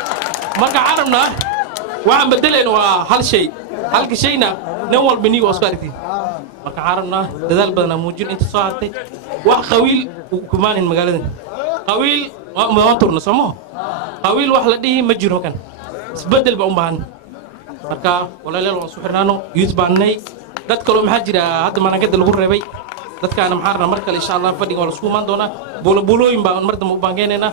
marka carabna waxaan bedeleen waa hal shayna nin walba niyo isku aragtiin marka carabna dadaal badan muujin inta soo hartay wax qawiil ku maanin magaaladan qawiil ma turno samo qawiil wax la dhihi ma jiro kan isbedel ba u baahan marka walaalayaal waan soo xirnaano youth baanay dad kale maxaa jira hadda maanagada lagu reebay dadkaana maxaarna mar kale insha Allah fadhiga wala isku maan doona bulooyin baan marda u baangeynayna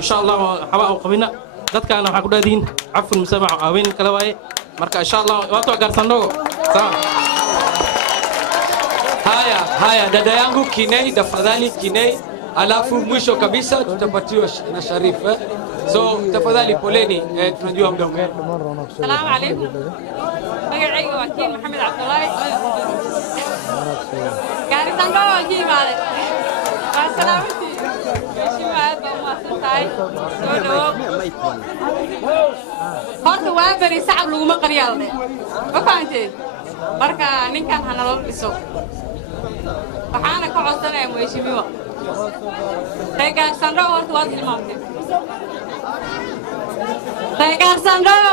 insha Allah xaba oo qabina dadkaana waxa ku dhaadin afun musamac aween kala waaye marka insha Allah wato garsanogo haya dada yangu kinay tafadhali kinay alafu mwisho kabisa tutapatiwa na Sharif So tafadhali poleni, tunajua muda umeenda. Salamu alaykum. Magacayga waa Kiin Maxamed Cabdullaahi. Garissa waa kiimaade. Waa salaamti. Shimaad ma santaay. Soo dhawo. Horta waa bari sacab lagu ma qariyaalne. Ma fahanteen? Marka ninkan hana loo dhiso. Waxaana ka codsanayaa madaxweynaha. Garissa horta waa tilmaamtay. Garissa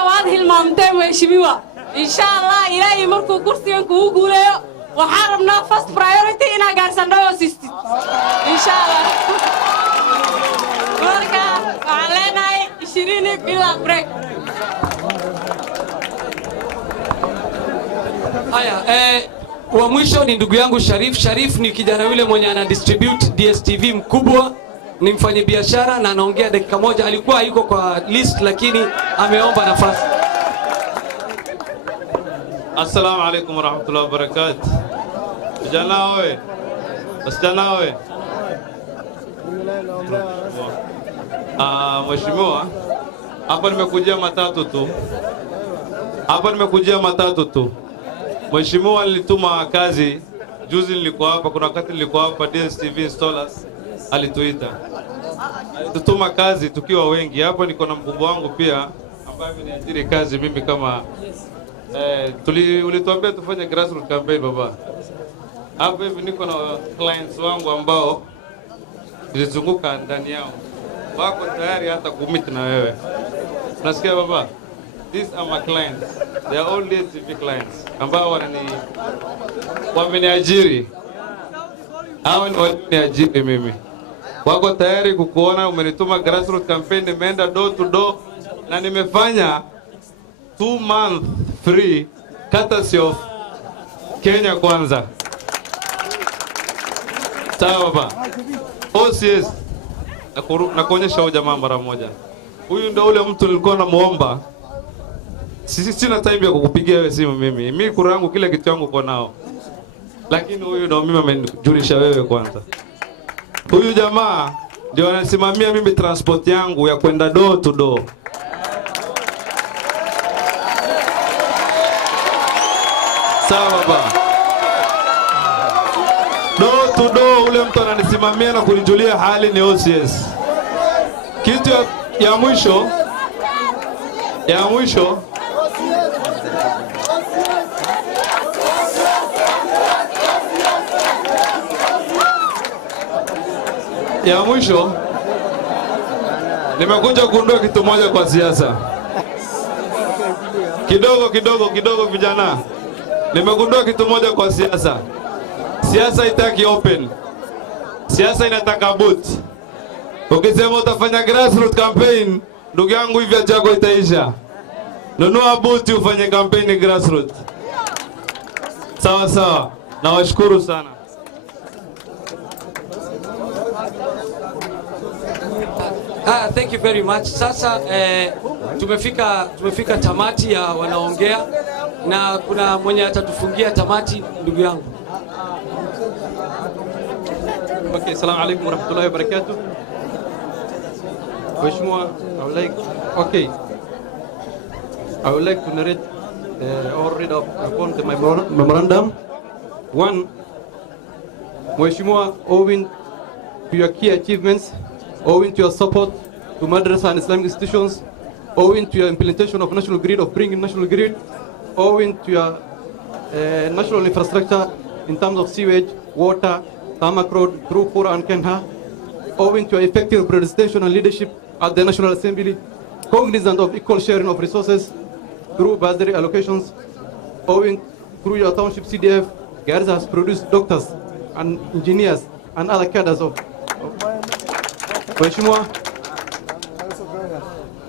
waad hilmaamtay madaxweynaha. Insha Allah ilaahay markuu kursigan kugu guuleeyo waxaan rabnaa first priority ina Garissa siistid. Insha Allah. Marka waxaan leenahay 20 bila break. Haya, wa mwisho ni ndugu yangu Sharif. Sharif ni kijana yule mwenye ana distribute DSTV mkubwa, ni mfanyabiashara na anaongea dakika moja. Alikuwa yuko kwa list lakini ameomba nafasi. Assalamu alaikum warahmatullahi wabarakatuh. Vijana oye, wasichana oye. Mheshimiwa, hapa nimekujia matatu tu. Mheshimiwa nilituma kazi, juzi nilikuwa hapa, kuna wakati nilikuwa hapa DSTV installers alituita. Alitutuma kazi tukiwa wengi. Hapa niko na mkubwa wangu pia ambaye ameniajiri kazi mimi kama ulituambia tufanye grassroots campaign baba. Hapa hivi niko na clients wangu ambao nilizunguka ndani yao. Wako tayari hata kumit na wewe. Unasikia baba? These are my clients. They are all DSTV clients ambao wameniajiri. Hao ni wameniajiri mimi. Wako tayari kukuona, umenituma grassroots campaign, nimeenda door to door na nimefanya 2 months free courtesy of Kenya Kwanza. Sawa baba. OCS na kuonyesha huyu jamaa mara moja. Huyu ndio ule mtu nilikuwa namuomba. Sina time ya kukupigia wewe simu mimi. Mimi kura yangu kila kitu yangu kwa nao. Lakini huyu ndio mimi amenijulisha wewe kwanza. Huyu jamaa ndio anasimamia mimi transport yangu ya kwenda door to door. Sawa baba. Door to door ule mtu ananisimamia na kunijulia hali ni OCS. Kitu ya mwisho nimekuja kuondoa kitu moja kwa siasa. Kidogo vijana. Nimegundua kitu moja kwa siasa. Siasa itaki open. Siasa inataka boot. Ukisema utafanya grassroots campaign, ndugu yangu hivi chako itaisha. Nunua boot ufanye campaign grassroots. Sawa. Nawashukuru sana. Thank you very much. Sasa tumefika tamati ya wanaongea na kuna mwenye atatufungia tamati ndugu yangu. Okay, assalamu alaikum warahmatullahi wabarakatuh. Mheshimiwa, I would like to narrate or read up upon the memorandum. One, Mheshimiwa, owing to your key achievements, owing to your support to madrasa and Islamic institutions, owing to your implementation of national grid, owing to your national infrastructure in terms of sewage, water, tarmac road, through Kura and Kenha, owing to your effective representation and leadership at the National Assembly, cognizant of equal sharing of resources through budgetary allocations, owing through your township CDF, Garissa has produced doctors and engineers and other cadres of Mheshimiwa,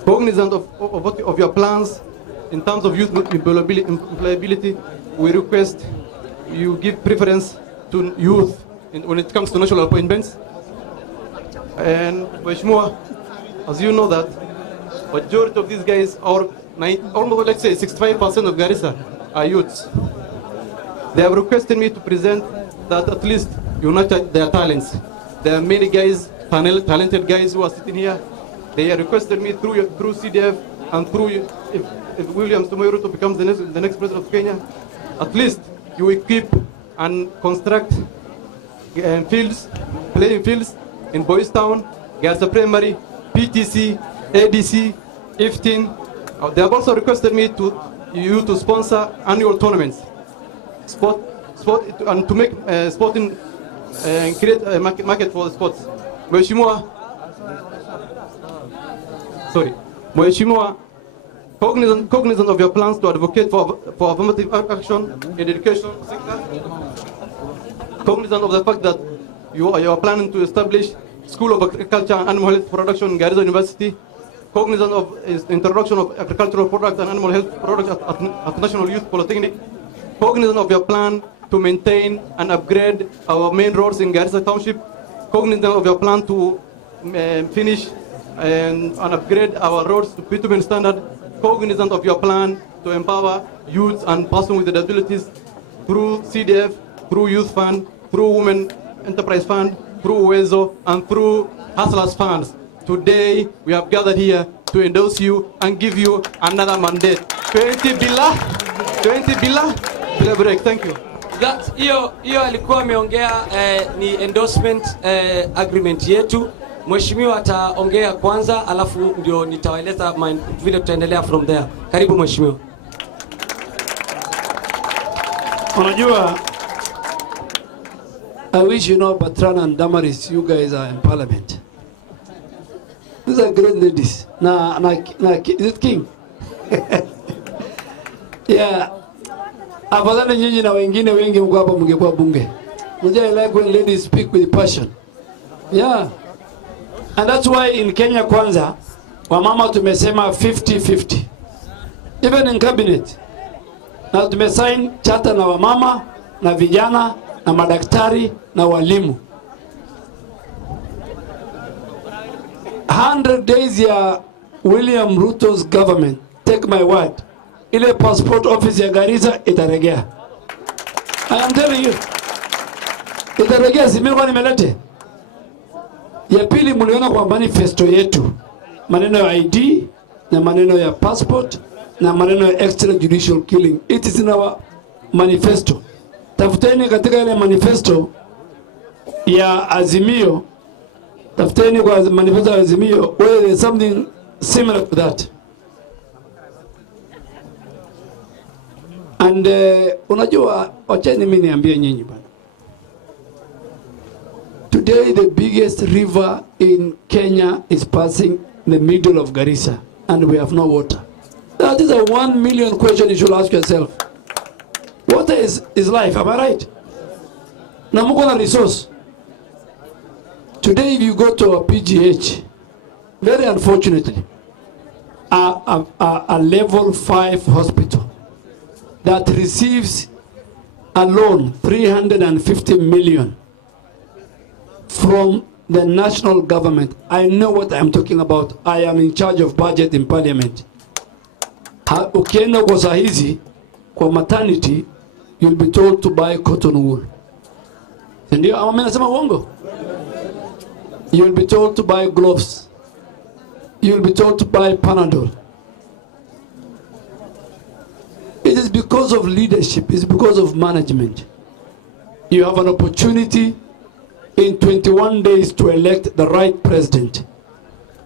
cognizant of your plans in terms of youth employability, we request you give preference to youth when it comes to national appointments. And Mheshimiwa, as you know that majority of these guys are almost, let's say 65% of Garissa are youths. They have requested me to present that at least you nurture their talents. There are many guys, talented guys who are sitting here. They have requested me through CDF and through if William Samoei Ruto becomes the next president of Kenya, at least you equip and construct playing fields in Boys Town, Garissa Primary, PTC, ADC, IFTIN. They have also requested me to sponsor annual tournaments, sport, and to make sporting create a market for the sports. Mheshimiwa, cognizant of your plans to advocate for affirmative action in the education sector, cognizant of the fact that you are planning to establish School of Agriculture and Animal Health Production in Garissa University, cognizant of introduction of agricultural products and animal health products at National Youth Polytechnic, cognizant of your plan to maintain and upgrade our main roads in Garissa Township, cognizant of your plan to finish and upgrade our roads to bitumen standard, cognizant of your plan to empower youth and persons with disabilities through CDF, through Youth Fund, through Women Enterprise Fund, through WEZO, and through Hustlers Funds. Today, we have gathered here to endorse you and give you another mandate. 20 bila break. Thank you. Hiyo alikuwa ameongea ni endorsement agreement yetu. Mheshimiwa ataongea kwanza, alafu ndio nitawaeleza vile tutaendelea from there. Karibu Mheshimiwa. Unajua, I wish you know Bertrand and Damaris, you guys are in parliament. These are great ladies. Is it King? Yeah. Afadhali nyinyi na wengine wengi mko hapa mngekuwa bunge. I like when ladies speak with passion. Yeah. And that's why in Kenya kwanza, wamama tumesema 50-50. Even in cabinet. Na tumesign charter na wamama, na vijana, na madaktari, na walimu. 100 days ya William Ruto's government, take my word, ile passport office ya Garissa itaregea. I am telling you. Itaregea, si mimi kwa nimelete. Ya pili, mliona kwa manifesto yetu maneno ya ID na maneno ya passport na maneno ya extrajudicial killing. It is in our manifesto. Tafuteni katika ile manifesto ya Azimio, tafuteni kwa manifesto ya Azimio where there is something similar to that. And unajua, wacheni mimi niambie nyinyi bana. Today the biggest river in Kenya is passing the middle of Garissa and we have no water. That is a 1 million question you should ask yourself. Water is life, am I right? Na mko na resource. Today if you go to a PGH, very unfortunately, a level 5 hospital that receives a loan 350 million from the national government. I know what I'm talking about. I am in charge of budget in parliament. Ukienda kwa sahizi kwa maternity, you'll be told to buy cotton wool. Ndio ama mimi nasema uongo? You'll be told to buy gloves. You'll be told to buy Panadol. It is because of leadership. It's because of management. You have an opportunity in 21 days to elect the right president,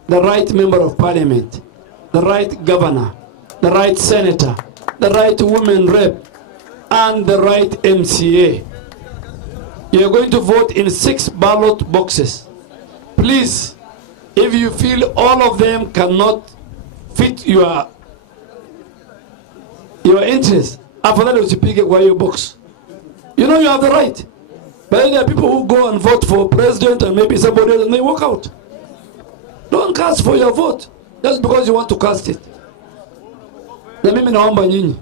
the right member of parliament, the right governor, the right senator, the right women rep, and the right MCA. You are going to vote in 6 ballot boxes. Please, if you feel all of them cannot fit your interest, afadhali usipige kwa hiyo box. You know you have the right. But there are people who go and vote for president and maybe somebody else and they walk out. Don't cast for your vote just because you want to cast it. Na mimi naomba nyinyi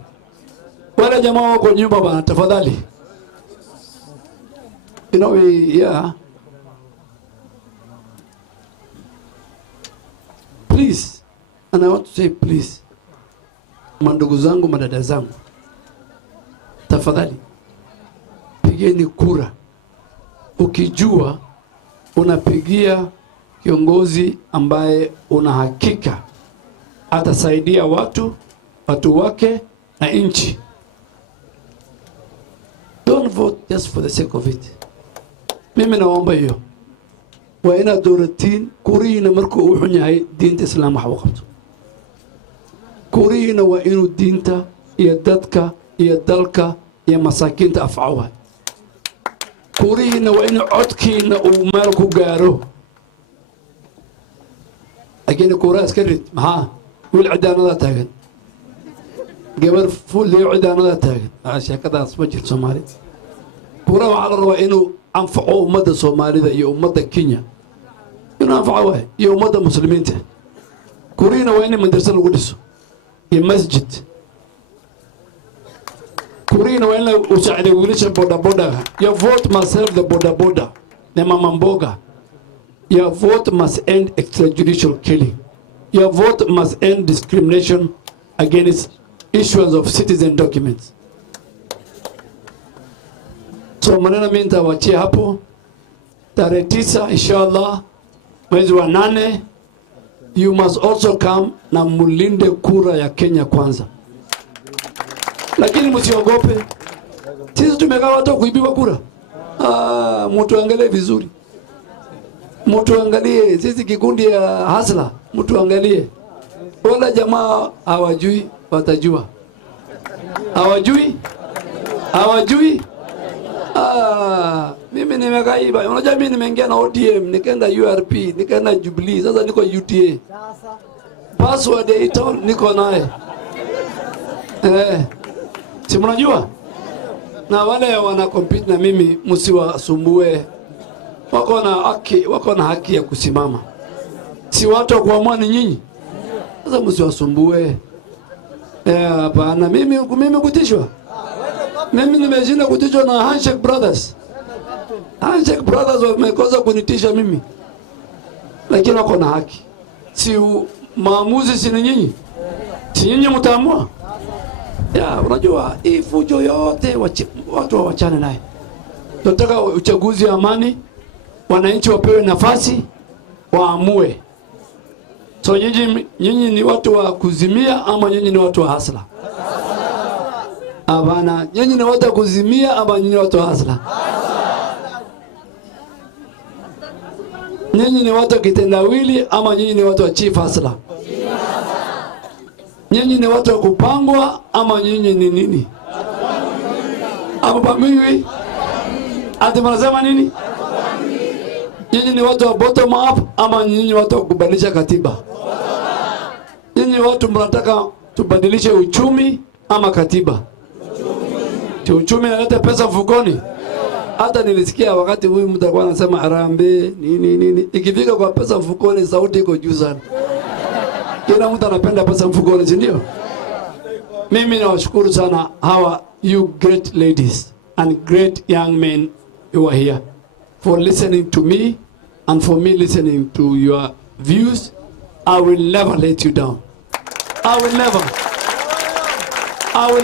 wale jamaa wako nyumba bana, tafadhali. You know, please, and I want to say please, mandugu zangu, madada zangu, tafadhali pigeni kura ukijua unapigia kiongozi ambaye una hakika atasaidia watu wake na nchi. Don't vote just for the sake of it. Mimi naomba hiyo. Waa inaad dooratiin kurihiina markuu u xun yahay diinta islaam wax u qabto. Kurihiina waa inuu diinta iyo dadka iyo dalka iyo masaakiinta afcawa. Kurihiina waa inuu codkiina uu meel ku gaaro. Laakiin kuraa iska rid maxaa wiil cidaanada taagan gabar fuul iyo cidaanada taagan sheekadaas ma jirto Soomaali. Kuraa waxaa la rabaa inuu anfaco ummadda Soomaalida iyo ummadda Kenya. Inuu anfaco waay iyo ummadda muslimiinta. Kurihiina waa in madrasa lagu dhiso iyo masjid. Kurihiina waa in la usaacido wiilasha bodaboda. Your vote must help the bodaboda na mama mboga. Your vote must end extrajudicial killing. Your vote must end discrimination against issuance of citizen documents. So maneno mimi nitawachia hapo. Tarehe 9 inshallah mwezi wa 8 you must also come na mulinde kura ya Kenya kwanza. Lakini msiogope. Sisi tumekaa watu kuibiwa kura. Mtu angalie vizuri. Mtu angalie sisi kikundi ya hasla, mtu angalie. Wala jamaa hawajui watajua. Hawajui. Mimi nimekaiba. Unajua mimi nimeingia na ODM, nikaenda URP, nikaenda Jubilee, sasa niko UTA. Password ya itown niko naye. Si mnajua? Na wale wana compete na mimi msiwasumbue. Wako na haki ya kusimama. Si watu wa kuamua ni nyinyi. Sasa msiwasumbue. Hapana, mimi kutishwa. Mimi nimeshinda kutishwa na Handshake Brothers. Handshake Brothers wamekosa kunitisha mimi. Lakini wako na haki. Si maamuzi si nyinyi. Si nyinyi mtaamua. Unajua hii fujo yote watu wachane naye. Tunataka uchaguzi wa amani. Wananchi wapewe nafasi waamue. So nyinyi ni watu wa kuzimia ama nyinyi ni watu wa hasla? Hapana, nyinyi ni watu wa kuzimia ama nyinyi ni watu wa hasla? Nyinyi ni watu wa kitendawili ama nyinyi ni watu wa chief hasla? Nyinyi ni watu wa kupangwa ama nyinyi ni nini? Hamupangwi? Ati mnasema nini? Nyinyi ni watu wa bottom up ama nyinyi watu wa kubadilisha katiba? Nyinyi watu mnataka tubadilishe uchumi ama katiba? Uchumi unaleta pesa mfukoni. Hata nilisikia wakati huyu mtu alikuwa anasema harambee nini. Ikifika kwa pesa mfukoni sauti iko juu sana. Kila mtu anapenda pesa mfukoni, si ndio? Mimi nawashukuru sana hawa you great ladies and great young men who are here for listening to me and for me listening to your views. I will never let you down. I will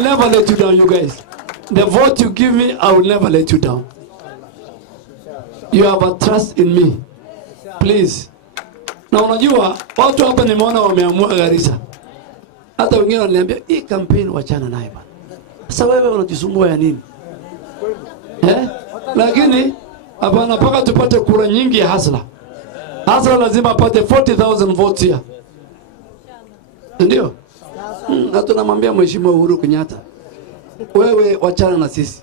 never let you down, you guys. The vote you give me, I will never let you down. You have a trust in me. Please. Na unajua, watu hapa nimeona wameamua Garissa. Hata wengine wananiambia, hii campaign wachana naye bana. Sasa wewe unajisumbua ya nini? Lakini hapana, mpaka tupate kura nyingi ya hasla. Hasla lazima apate 40,000 votes here. Ndio? Na tunamwambia Mheshimiwa Uhuru Kenyatta, wewe wachana na sisi.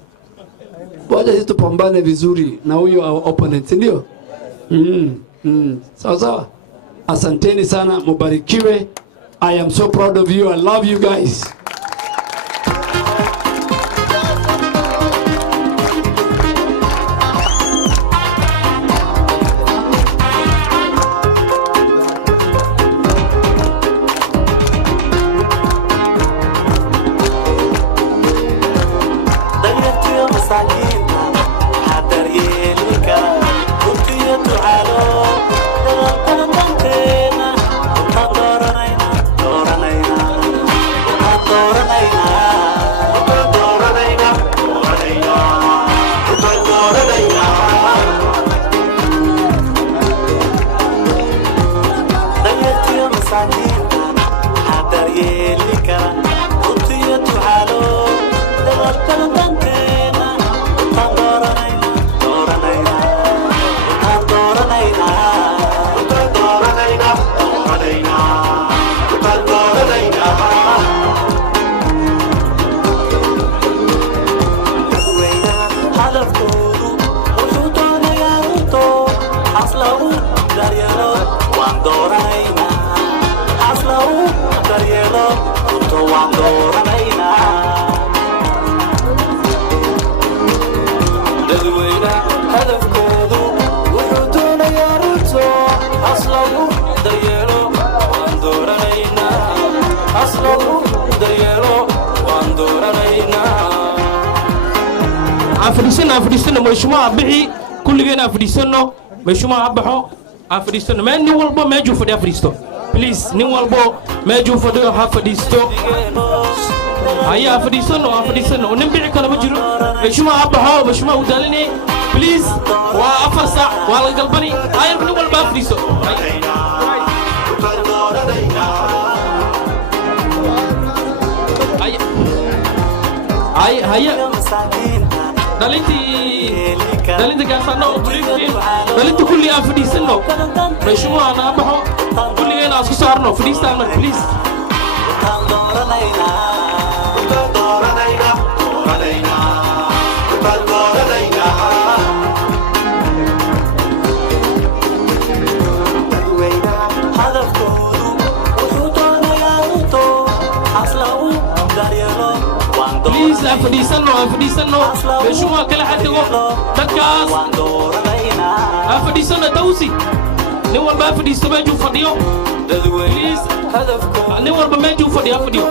Wacha sisi tupambane vizuri na huyo opponent, ndio? Sawa. Asanteni sana, mubarikiwe. I am so proud of you. I love you guys. Dooranayna dadweyne hadafkoodu wuxuu doonayaa ruto aslagu daryeelo waan dooranaynaa aslagu daryeelo waan dooranaynaa afadhiisano mheshimiwa bixi kulligeena afadhiisano mheshimiwa abaxo afadhiisano ma nin walbo meejuu fadhiyo afadhiisto please nin walbo meejuu fadhiyo ha fadhiisto haya afadhiisano nin bici kale ma jiro mheshimiwa abaxo mheshimiwa u daalinay please waa 4 saac waa la galbani ayar nin walba afadhiiso haya dhalinta gaasano briefin dhalinta kulli aan fadhiisano mheshimiwa aan abaxo kulligeena aan isku saarno fadhiistaan mar please please afadhiisano mheshimiwa kala xadtago dadkaas afadhiisano tawsi nin walba afadhiisto meejuu fadhiyo please nin walba meejuu fadhiyo afadhiyo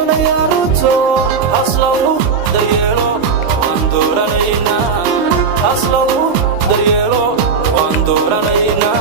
aslagu daryeelo waan dooranaynaa aslagu daryeelo waan dooranaynaa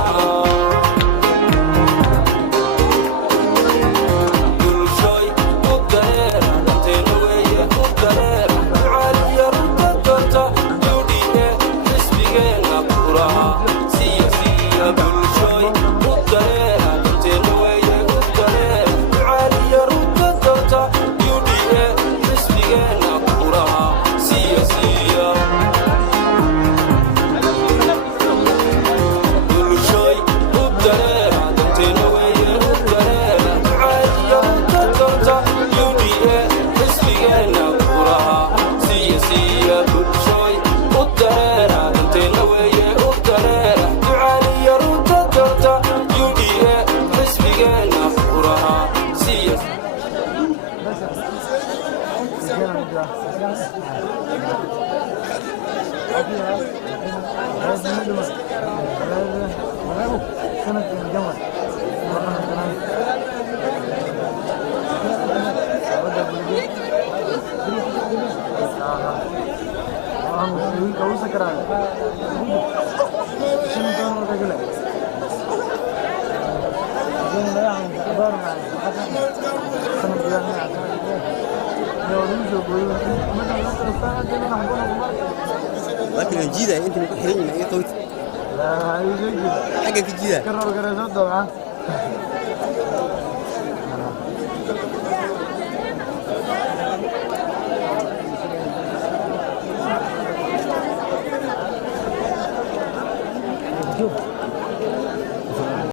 لكن الجيدة أنت مكحرين من أي قوت حقك الجيدة كرر